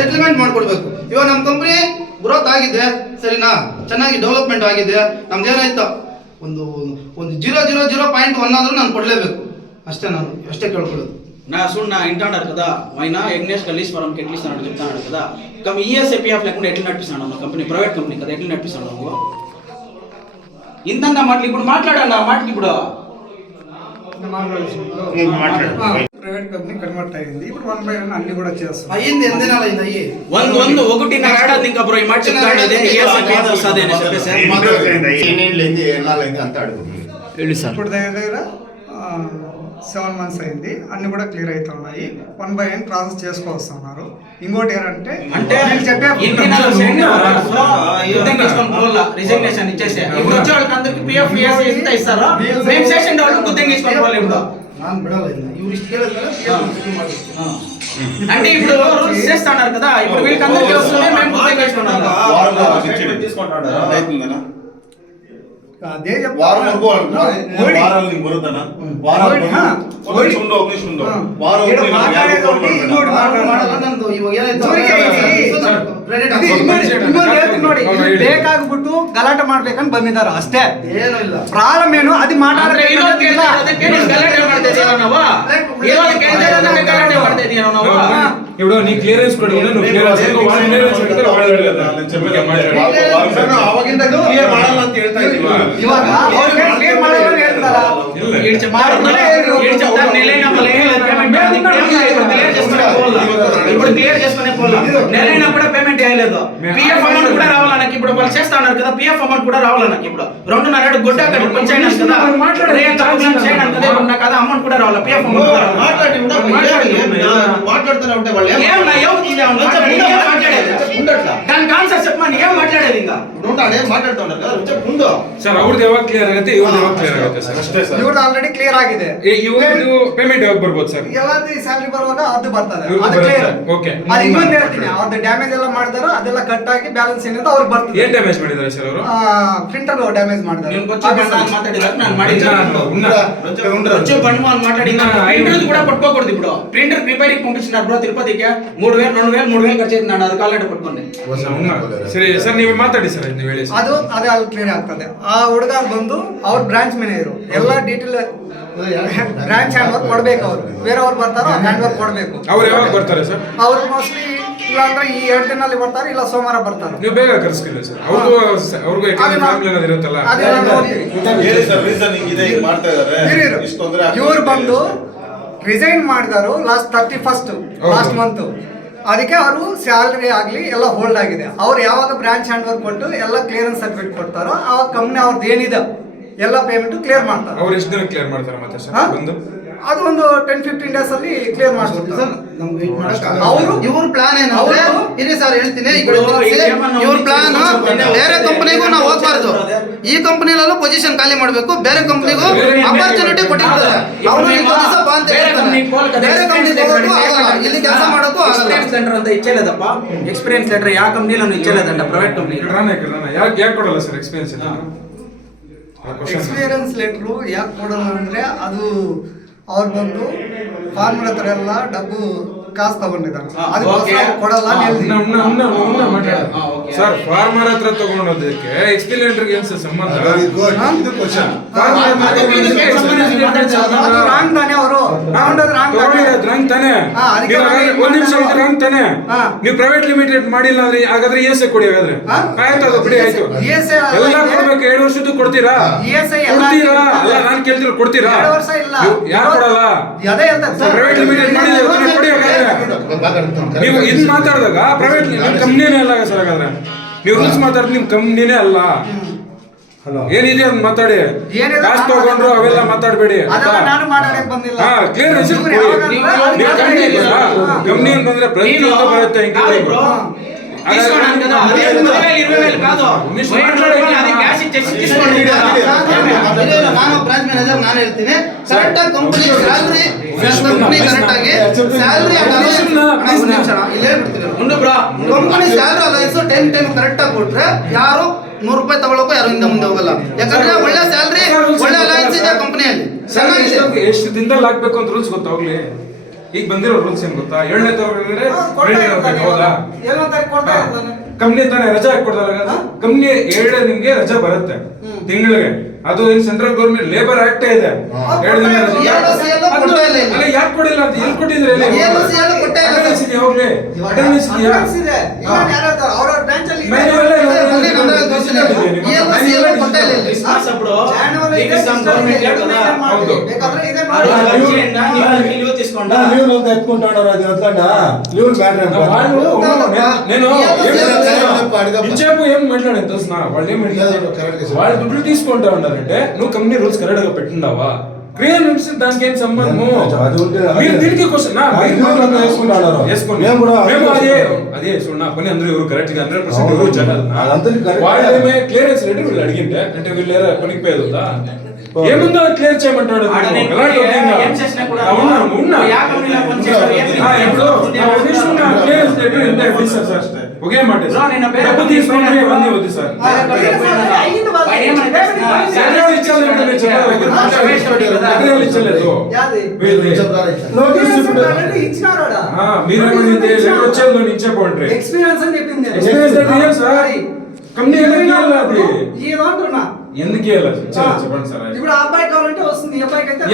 ಸೆಟಲ್ಮೆಂಟ್ ಮಾಡ್ಕೊಡ್ಬೇಕು. ಇವಾಗ ನಮ್ಮ ಕಂಪ್ನಿ ಗ್ರೋತ್ ಆಗಿದೆ ಸರಿನಾ, ಚೆನ್ನಾಗಿ ಡೆವಲಪ್ಮೆಂಟ್ ಆಗಿದೆ. ನಮ್ದೇನಾಯ್ತು ಒಂದು 0.1 ಆದ್ರೂ ನಾನು ಕೊಡ್ಲೇಬೇಕು అష్టే ನಾನು అష్టే ಕೇಳ್ಕೊಳ್ಳೋದು నా సున్నా ఇంటాడారు కదా ఆయన ఎగ్నేష్ గలీస్ ఫారం కి ఎట్లిస్తాడు చెప్తాడు కదా కమ్ ESIPF లేకుండా ఎట్లా నడిపిస్తాడు అన్న కంపెనీ ప్రైవేట్ కంపెనీ కదా ఎట్లా నడిపిస్తాడు నువ్వు ఇంతంగా మాటలు ఇప్పుడు మాట్లాడాలి ఆ మాటకి ఇప్పుడు ప్రైవేట్ కంపెనీ కన్వర్ట్ అయ్యింది ఇప్పుడు 1/1 అన్ని కూడా చేస్తాం అయ్యింది ఎందనాల అయింది అయ్యి ఒకటి నా ఏడాది ఇంకా బ్రో ఈ మాట చెప్తాడు అదే ESIPF వస్తది అని చెప్పేసి ఎన్నేళ్ళైంది ఎన్నాళ్ళైంది అంత అడుగుతుంది ఇప్పుడు దగ్గర 7 months అయింది. అన్ని కూడా క్లియర్ అవుతా ఉన్నాయి. 1 by 1 ప్రాసెస్ చేసుకొస్తున్నారు. ఇంకోటి ఏంటంటే అంటే నేను చెప్పే ఇంటర్నల్ సైడ్ యుద్ధం చేసుకొని పోవాలా రిజిగ్నేషన్ ఇచ్చేసి ఇప్పుడు వచ్చే వాళ్ళకి అందరికి పిఎఫ్ ఎంత ఇస్తారో మేము సెషన్ వాళ్ళు గుద్దం చేసుకొని పోవాలి ఇప్పుడు ನಾನು ಬಿಡಲ್ಲ ಇಲ್ಲ ಇವ್ರು ಇಷ್ಟು ಕೇಳಿದ್ಮೇಲೆ అంటే ఇప్పుడు రూల్స్ చేస్తున్నారు కదా ఇప్పుడు వీళ్ళకి అందరికీ వస్తుంది మేము గుద్దం చేసుకున్నాం అదే ಬೇಕಾಗ್ಬಿಟ್ಟು ಗಲಾಟೆ ಮಾಡ್ಬೇಕಂತ ಬಂದಿದ್ದಾರೆ ಅಷ್ಟೇ. ಏನೂ ಇಲ್ಲ. ಪ್ರಾಬ್ಲಮ್ ಏನು ಅದು ಮಾತಾಡೋದಿಲ್ಲ. ఇప్పుడు నీ క్లియరెన్స్ కూడా నువ్వు క్లియరెన్స్ ಅವಾಗಿಂದ ಕ್ಲಿಯರ್ ಮಾಡಲ್ಲ ಅಂತ ಹೇಳ್ತಾ ಇದ್ದೀವಿ. ಇವಾಗ ಅವ್ರಿಗೆ ಕ್ಲಿಯರ್ ಮಾಡಲ್ಲ ಹೇಳ್ತಾರಾ? ఇప్పుడు క్లియర్ చేసుకునే పోలా నెలైనా కూడా పేమెంట్ చేయలేదు. పిఎఫ్ అమౌంట్ కూడా రావాలా నాకు ఇప్పుడు వాళ్ళు చేస్తా ఉన్నారు కదా పిఎఫ్ అమౌంట్ కూడా రావాలా నాకు ఇప్పుడు 2.5 గుడ్డ అక్కడ కొంచెం అయినా కదా చేయడానికి కదా నాకు అదే అమౌంట్ కూడా రావాలా పిఎఫ్ అమౌంట్ మాట్లాడుతూనే ఉంటే వాళ్ళు ఏం నా దానికి ఆన్సర్ చెప్పమని ఏం మాట్లాడేది ఇంకా ಮಾತಾಡ್ತಾ ಉಂಟು ಮುಂದೆ ಸರ್ ಅವ್ರದ್ದು ಯಾವಾಗ ಕ್ಲಿಯರ್ ಆಗುತ್ತೆ ಇವ್ರದ್ದು ಯಾವಾಗ ಕ್ಲಿಯರ್ ಆಗುತ್ತೆ ಸರ್? ಅಷ್ಟೇ ಸರ್. ಇವ್ರದ್ದು ಆಲ್ರೆಡಿ ಕ್ಲಿಯರ್ ಆಗಿದೆ. ಇವ್ರದ್ದು ಪೇಮೆಂಟ್ ಯಾವಾಗ ಬರ್ಬೋದು ಸರ್? ಎಲ್ಲಾದ್ರೂ ಸ್ಯಾಲರಿ ಬರುವಾಗ ಅದು ಬರ್ತದೆ. ಇವ್ರದ್ದು ಅದು ಕ್ಲಿಯರ್. ಬರುತ್ತೆ. ಓಕೆ. ಅದು ಇನ್ನೊಂದು ಹೇಳ್ತೀನಿ, ಅವ್ರದ್ದು ಡ್ಯಾಮೇಜ್ ಎಲ್ಲ ಮಾಡಿದಾರೋ ಅದೆಲ್ಲ ಕಟ್ ಆಗಿ ಬ್ಯಾಲೆನ್ಸ್ ಏನಿದೆ ಅವ್ರಿಗೆ ಬರ್ತದೆ. ಏನ್ ಡ್ಯಾಮೇಜ್ ಮಾಡಿದ್ದಾರೆ ಸರ್ ಅವರು? ಪ್ರಿಂಟರ್ ಡ್ಯಾಮೇಜ್ ಮಾಡಿದ್ದಾರೆ. మాట్లాడిదాకా నేను బండి మాట్లాడినా ప్రింటర్ కూడా పట్టుకోకూడదు. ఇప్పుడు ప్రింటర్ రిపేరింగ్ పంపించినారు బ్రో తిరుపతికి 3000 ఖర్చు అవుతున్నాడు అది కాలేట పట్టుకోండి. ಸರಿ ಸರ್ ನೀವು ಮಾತಾಡಿ ಸರ್ ನೀವು ಹೇಳಿ ಸರ್. ಅದು ಅದೇ ಅಲ್ಲಿ ಕ್ಲಿಯರ್ ಆಗ್ತದೆ. ಆ ಹುಡುಗ ಬಂದು ಅವ್ರ ಬ್ರಾಂಚ್ ಮ್ಯಾನೇಜರು ಎಲ್ಲ ಡೀಟೇಲ್ ಬ್ರಾಂಚ್ ಹ್ಯಾಂಡ್ ಓವರ್ ಕೊಡ್ಬೇಕು. ಅವರು ಬೇರೆ ಅವ್ರು ಬರ್ತಾರೋ ಹ್ಯಾಂಡ್ ಓವರ್ ಕೊಡ್ಬೇಕು. ಅವ್ರು ಯಾವಾಗ ಬರ್ತಾರೆ ಸರ್? ಅವ್ರು ಮೋಸ್ಟ್ಲಿ ಇಲ್ಲ ಅಂದ್ರೆ ಈ 2 ದಿನಲ್ಲಿ ಬರ್ತಾರೆ, ಇಲ್ಲ ಸೋಮವಾರ ಬರ್ತಾರೆ. ನೀವು ಬೇಗ ಕರ್ಸ್ಕಿಲ್ಲ ಸರ್ ಅವ್ರಿಗೂ ಎಕನಾಮಿಕ್ ಪ್ರಾಬ್ಲಮ್ ಏನಾದ್ರು ಇರುತ್ತಲ್ಲ ಅದೆಲ್ಲ ನೋಡ್ತೀವಿ. ಇವ್ರು ಬಂದು ರಿಸೈನ್ ಮಾಡಿದಾರು ಲಾಸ್ಟ್ 31st ಲಾಸ್ಟ್ ಮಂತ್. ಅದಕ್ಕೆ ಅವರು ಸ್ಯಾಲರಿ ಆಗಲಿ ಎಲ್ಲ ಹೋಲ್ಡ್ ಆಗಿದೆ. ಅವ್ರು ಯಾವಾಗ ಬ್ರಾಂಚ್ ಹ್ಯಾಂಡ್ ಓವರ್ ಕೊಟ್ಟು ಎಲ್ಲ ಕ್ಲಿಯರೆನ್ಸ್ ಸರ್ಟಿಫಿಕೇಟ್ ಕೊಡ್ತಾರೋ ಆವಾಗ ಕಂಪ್ನಿ ಅವ್ರದ್ದು ಏನಿದೆ ಎಲ್ಲ ಪೇಮೆಂಟ್ ಕ್ಲಿಯರ್ ಮಾಡ್ತಾರೆ. ಅವ್ರು ಎಷ್ಟು ದಿನ ಕ್ಲಿಯರ್ ಮಾಡ್ತಾರೆ ಮತ್ತೆ ಸರ್? ಒಂದು ಅದು ಒಂದು 10-15 ಡೇಸ್ ಅಲ್ಲಿ ಕ್ಲಿಯರ್ ಮಾಡ್ತಾರೆ. ಅವರು ಇವ್ರ ಪ್ಲಾನ್ ಏನಂದ್ರೆ ಇರಿ ಸರ್ ಹೇಳ್ತೀನಿ. ಇವ್ರ ಪ್ಲಾನ್ ಬೇರೆ ಕಂಪನಿಗೂ ನಾವು ಹೋಗ್ಬಾರ್ದು, ಈ ಕಂಪನಿಲೂ ಪೊಸಿಷನ್ ಖಾಲಿ ಮಾಡಬೇಕು, ಬೇರೆ ಕಂಪನಿಗೂ ಅಪರ್ಚುನಿಟಿ ಕೊಟ್ಟಿರ್ತಾರೆ. ಅವನು ಇಂಕೊ ದಿವಸ ಬಾ ಅಂತ ಹೇಳ್ತಾನೆ, ಬೇರೆ ಕಂಪನಿಗೆ ಹೋಗೋದು ಆಗಲ್ಲ, ಇಲ್ಲಿ ಕೆಲಸ ಮಾಡೋದು ಆಗಲ್ಲ. ಎಕ್ಸ್ಪೀರಿಯನ್ಸ್ ಲೆಟರ್ ಅಂತ ಇಚ್ಚಲೇದಪ್ಪ. ಎಕ್ಸ್ಪೀರಿಯನ್ಸ್ ಲೆಟರ್ ಯಾವ ಕಂಪನಿಲೂ ಇಚ್ಚಲೇದಂట ಪ್ರೈವೇಟ್ ಕಂಪನಿ. ಯಾಕೆ ಕೊಡಲ್ಲ ಸರ್ ಎಕ್ಸ್ಪೀರಿಯನ್ಸ್? ಎಕ್ಸ್ಪೀರಿಯನ್ಸ್ ಲೆಟ್ರು ಯಾಕೆ ಕೊಡಲ್ಲ ಅಂದ್ರೆ ಅದು ಅವ್ರು ಬಂದು ಫಾರ್ಮರ್ ಹತ್ರ ಎಲ್ಲ ಡಬ್ಬು ಕಾಸು ತಗೊಂಡಿದ್ದಾರೆ, ಅದಕ್ಕೋಸ್ಕರ ಕೊಡಲ್ಲ. ಸರ್ ಫಾರ್ಮರ್ ಹತ್ರ ತಗೊಂಡೋದಕ್ಕೆ ಎಕ್ಸ್ಪೀರಿಯನ್ಸ್ ಏನ್ ಸರ್ ಸಂಬಂಧ? ರಾಂಗ್ ತಾನೆ ಅವರು ರಾಂಗ್ ತಾನೆ. ಒಂದ್ ನಿಮಿಷ ರಾಂಗ್ ತಾನೆ. ನೀವು ಪ್ರೈವೇಟ್ ಲಿಮಿಟೆಡ್ ಮಾಡಿಲ್ಲ ಅಂದ್ರೆ ಹಾಗಾದ್ರೆ ESI ಕೊಡಿ. ಹಾಗಾದ್ರೆ ಆಯ್ತು, ಅದು ಬಿಡಿ ಆಯ್ತು. ಎಲ್ಲ ಕೊಡ್ಬೇಕು. 7 ವರ್ಷದ್ದು ಕೊಡ್ತೀರಾ? ಕೊಡ್ತೀರಾ? ಅಲ್ಲ ನಾನು ಕೇಳ್ತಿರೋ ಕೊಡ್ತೀರಾ? ಯಾರು ಕೊಡಲ್ಲ? ಪ್ರೈವೇಟ್ ಲಿಮಿಟೆಡ್ ಮಾಡಿದ್ರೆ ಕೊಡಿ. ನೀವು ಇದು ಮಾತಾಡಿದಾಗ ಪ್ರೈವೇಟ್ ನಿಮ್ ಕಂಪ್ನಿನೇ ಅಲ್ಲ ಸರ್. ಹಾಗಾದ್ರೆ ನೀವು ರೂಲ್ಸ್ ಮಾತಾಡಿದ್ರೆ ನಿಮ್ ಕಂಪ್ನಿನೇ ಅಲ್ಲ. ಏನಿದೆ ಅಂತ ಮಾತಾಡಿ. ಕಾಸು ತಗೊಂಡ್ರು ಅವೆಲ್ಲ ಮಾತಾಡಬೇಡಿ. ಕ್ಲಿಯರ್ ಕಂಪ್ನಿ ಅಂತ ಬಂದ್ರೆ ಪ್ರತಿಯೊಂದು ಬರುತ್ತೆ. ನಾನು ಬ್ರಾಂಚ್ ಮ್ಯಾನೇಜರ್, ನಾನು ಹೇಳ್ತೀನಿ ಕರೆಕ್ಟ್ ಆಗಿ ಕಂಪನಿ ಸ್ಯಾಲರಿ ಕರೆಕ್ಟ್ ಆಗಿ ಸ್ಯಾಲರಿ ಕಂಪನಿ ಸ್ಯಾಲರಿ ಅಲೈನ್ಸ್ ಟೈಮ್ ಕರೆಕ್ಟ್ ಆಗಿ ಕೊಟ್ರೆ ಯಾರು 100 ರೂಪಾಯಿ ತಗೊಳಕ್ಕೂ ಯಾರು ಹಿಂದೆ ಮುಂದೆ ಹೋಗಲ್ಲ. ಯಾಕಂದ್ರೆ ಒಳ್ಳೆ ಸ್ಯಾಲರಿ ಒಳ್ಳೆ ಅಲೈನ್ಸ್ ಇದೆ ಕಂಪನಿಯಲ್ಲಿ. ಎಷ್ಟು ದಿನದಲ್ಲಿ ಹಾಕ್ಬೇಕು ಅಂತ ರೂಲ್ಸ್ ಗೊತ್ತಾಗ್ಲಿ. ಈಗ ಬಂದಿರೋ ರೂಲ್ಸ್ ಏನ್ ಗೊತ್ತಾ? 7ನೇ ತರಗತಿ ಹೌದಾ? ಕಂಪ್ನಿ ತಾನೇ ರಜಾ ಹಾಕಿ ಕೊಡ್ತಾರ. ಕಂಪ್ನಿ 7 ನಿಮ್ಗೆ ರಜಾ ಬರುತ್ತೆ ತಿಂಗಳಿಗೆ. ಅದು ಸೆಂಟ್ರಲ್ ಗೌರ್ಮೆಂಟ್ ಲೇಬರ್ ಆಕ್ಟ್ ಇದೆ. 7 ದಿನ ಯಾಕೆ ಕೊಡಿಲ್ಲ ಅಂತ ಎಲ್ಲಿ ಕೊಟ್ಟಿದ್ರೆ? ಹೋಗ್ಲಿ ఇచ్చేపు ఏం మాట్లాడేది తెలుసునా? వాళ్ళు ఏం వాళ్ళు దుడ్లు తీసుకుంటా ఉన్నారంటే నువ్వు కంపెనీ రూల్స్ కరెక్ట్ గా పెట్టిండావా? క్లియరెన్స్ దానికి ఏం సంబంధము? అది ఉంటే మీరు దీనికి క్వశ్చన్ వేసుకోండి. మేము కూడా అదే చూడ పని అందరూ ఎవరు కరెక్ట్ గా 100% ఎవరు జనాలు అదంతా correct. వాళ్ళేమే క్లియరెన్స్ లెటర్ వీళ్ళు అడిగింటే అంటే వీళ్ళు ఏదో పనికి పోయేది ఉందా? ఏముందో క్లియర్ చేయమంటాడు. ఏం చేసినా కూడా యా కంపెనీలో పనిచేస్తారు క్లియరెన్స్ లెటర్ ఎంత ఇస్తారు సార్? ఒకే మాట డబ్బు తీసుకుంటే ఇవన్నీ వద్దు సార్. మీరేమని లెటర్ వచ్చేది ఇచ్చేపోండి. ఎక్స్పీరియన్స్ అని చెప్పింది. ఎక్స్పీరియన్స్ లెటర్ ఏం సార్? కంపెనీ అది ఏదంటున్నా ఎందుకు చెప్పండి సార్. ఇప్పుడు ఆ అబ్బాయి కావాలంటే వస్తుంది, ఈ అబ్బాయికి అయితే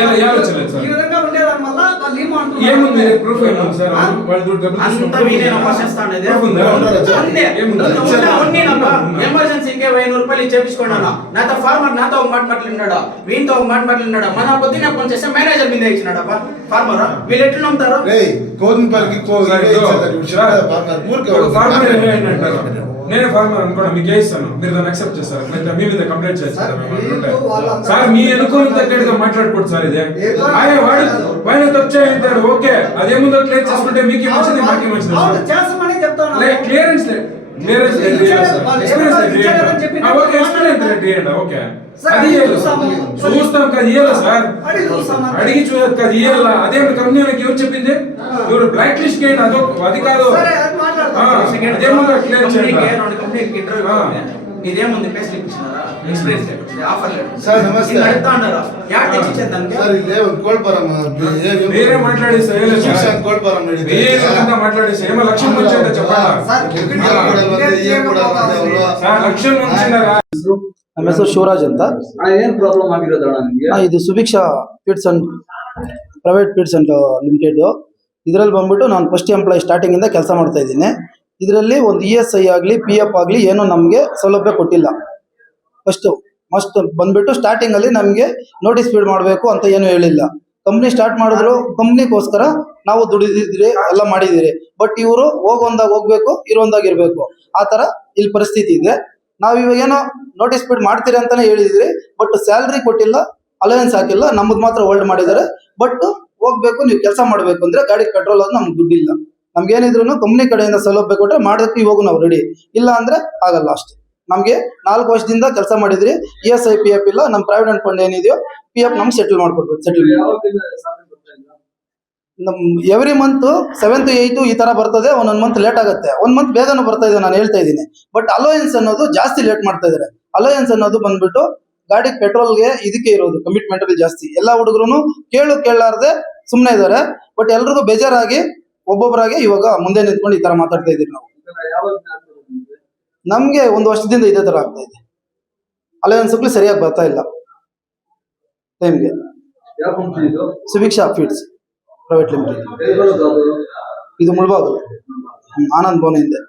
ఈ విధంగా ఉండేదాని వల్ల వాళ్ళు ఏమంటున్నారు? ఏముంది ప్రూఫ్ ఏముంది సార్? వాళ్ళు ఎమర్జెన్సీకి 1000 రూపాయలు ఇచ్చేపించుకోండి. నాతో ఫార్మర్ నాతో ఒక మాట మాట్లాడినాడు, వీళ్ళతో ఒక మాట మాట్లాడినాడు. మన పొద్దున్న ఫోన్ చేస్తే మేనేజర్ మీద ఇచ్చినాడు ఫార్మర్. వీళ్ళు ఎట్లు నమ్ముతారు? నేనే ఫార్మర్ అనుకోండి, మీకు ఇస్తాను, మీరు దాన్ని అక్సెప్ట్ చేస్తారు, మీ మీద కంప్లైంట్ చేస్తారు సార్. మీ అనుకోని తగ్గట్టుగా మాట్లాడుకోండి సార్. ఇదే ఆయన వాడు తప్పు చేయంటాడు, ఓకే, అదేముందో క్లియర్ చేసుకుంటే మీకు మంచిది, మాకు మంచిది. క్లియరెన్స్ చూస్తాం కదా, ఇయ్యాల సార్, అడిగి కదా ఇయ్యాల. అదే కంపెనీ ఎవరు చెప్పింది? ఎవరు బ్లాక్ లిస్ట్ చేయండి, అది కాదు. ఇదేముంది ఎక్స్పీరియన్స్ ఆఫర్ వేరే మాట్లాడేస్తా మాట్లాడేస్తా ఏమో లక్ష్యం వచ్చేట చెప్పండి. లక్ష్యం వచ్చిందా? ನಮ್ಮ ಹೆಸರು ಶಿವರಾಜ್ ಅಂತ. ಇದು Subhiksha feeds and private feeds and limited. ಇದರಲ್ಲಿ ಬಂದ್ಬಿಟ್ಟು ನಾನು ಫಸ್ಟ್ ಎಂಪ್ಲಾಯ್ ಸ್ಟಾರ್ಟಿಂಗಿಂದ ಕೆಲಸ ಮಾಡ್ತಾ ಇದ್ದೀನಿ. ಇದರಲ್ಲಿ ಒಂದು ESI ಆಗಲಿ PF ಆಗಲಿ ಏನೂ ನಮಗೆ ಸೌಲಭ್ಯ ಕೊಟ್ಟಿಲ್ಲ. ಮಸ್ಟ್ ಬಂದ್ಬಿಟ್ಟು ಸ್ಟಾರ್ಟಿಂಗಲ್ಲಿ ನಮಗೆ ನೋಟಿಸ್ ಫೀಡ್ ಮಾಡಬೇಕು ಅಂತ ಏನೂ ಹೇಳಿಲ್ಲ. ಕಂಪ್ನಿ ಸ್ಟಾರ್ಟ್ ಮಾಡಿದ್ರು, ಕಂಪ್ನಿಗೋಸ್ಕರ ನಾವು ದುಡಿದಿದ್ರಿ ಎಲ್ಲ ಮಾಡಿದ್ದೀರಿ. ಬಟ್ ಇವರು ಹೋಗೊಂದಾಗ ಹೋಗ್ಬೇಕು, ಇರೋಂದಾಗ ಇರಬೇಕು, ಆ ಥರ ಇಲ್ಲಿ ಪರಿಸ್ಥಿತಿ ಇದೆ. ನಾವು ಇವಾಗ ಏನೋ ನೋಟಿಸ್ ಫೀಡ್ ಮಾಡ್ತೀರಿ ಅಂತಾನೆ ಹೇಳಿದ್ರಿ, ಬಟ್ ಸ್ಯಾಲ್ರಿ ಕೊಟ್ಟಿಲ್ಲ, ಅಲವೆನ್ಸ್ ಹಾಕಿಲ್ಲ, ನಮ್ಮದು ಮಾತ್ರ ಹೋಲ್ಡ್ ಮಾಡಿದ್ದಾರೆ. ಬಟ್ ಹೋಗ್ಬೇಕು, ನೀವು ಕೆಲಸ ಮಾಡಬೇಕು ಅಂದರೆ ಗಾಡಿ ಪೆಟ್ರೋಲ್ ಅದು ನಮ್ಗೆ ದುಡ್ಡಿಲ್ಲ. ನಮ್ಗೇನಿದ್ರು ಕಂಪ್ನಿ ಕಡೆಯಿಂದ ಸೌಲಭ್ಯ ಕೊಟ್ಟರೆ ಮಾಡೋದಕ್ಕೆ ಇವಾಗ ನಾವು ರೆಡಿ, ಇಲ್ಲ ಅಂದರೆ ಆಗಲ್ಲ ಅಷ್ಟೇ. ನಮಗೆ 4 ವರ್ಷದಿಂದ ಕೆಲಸ ಮಾಡಿದ್ರಿ, ESI PF ಇಲ್ಲ, ನಮ್ಮ ಪ್ರಾವಿಡೆಂಟ್ ಫಂಡ್ ಏನಿದೆಯೋ PF ನಮ್ಗೆ ಸೆಟಲ್ ಮಾಡ್ಕೊಡ್ಬೇಕು. ಎವ್ರಿ ಮಂತ್ 7th 8th ಈ ತರ ಬರ್ತದೆ. ಒಂದೊಂದು ಮಂತ್ ಲೇಟ್ ಆಗುತ್ತೆ, ಒಂದ್ ಮಂತ್ ಬೇಗನೂ ಬರ್ತಾ ಇದೆ, ನಾನು ಹೇಳ್ತಾ ಇದ್ದೀನಿ. ಬಟ್ ಅಲೋಯನ್ಸ್ ಅನ್ನೋದು ಜಾಸ್ತಿ ಲೇಟ್ ಮಾಡ್ತಾ ಇದ್ದಾರೆ. ಅಲೋಯನ್ಸ್ ಅನ್ನೋದು ಬಂದ್ಬಿಟ್ಟು ಗಾಡಿ ಪೆಟ್ರೋಲ್ಗೆ ಇದಕ್ಕೆ ಇರೋದು ಕಮಿಟ್ಮೆಂಟ್ ಜಾಸ್ತಿ. ಎಲ್ಲ ಹುಡುಗರು ಕೇಳಾರ್ದೆ ಸುಮ್ಮನೆ ಇದ್ದಾರೆ. ಬಟ್ ಎಲ್ರಿಗೂ ಬೇಜಾರಾಗಿ ಒಬ್ಬೊಬ್ಬರಾಗಿ ಇವಾಗ ಮುಂದೆ ನಿಂತ್ಕೊಂಡು ಈ ತರ ಮಾತಾಡ್ತಾ ಇದೀವಿ ನಾವು. ನಮ್ಗೆ 1 ವರ್ಷದಿಂದ ಇದೇ ತರ ಆಗ್ತಾ ಇದೆ. ಅಲೋಯನ್ಸ್ಗಳು ಸರಿಯಾಗಿ ಬರ್ತಾ ಇಲ್ಲ ಟೈಮ್ಗೆ. ಸುಭಿಕ್ಷಾ ಫೀಡ್ಸ್ ಪ್ರೈವೇಟ್ ಲಿಮಿಟೆಡ್, ಇದು ಮುಳಬಾಗಿಲು, ಆನಂದ್ ಭವನ ಹಿಂದೆ.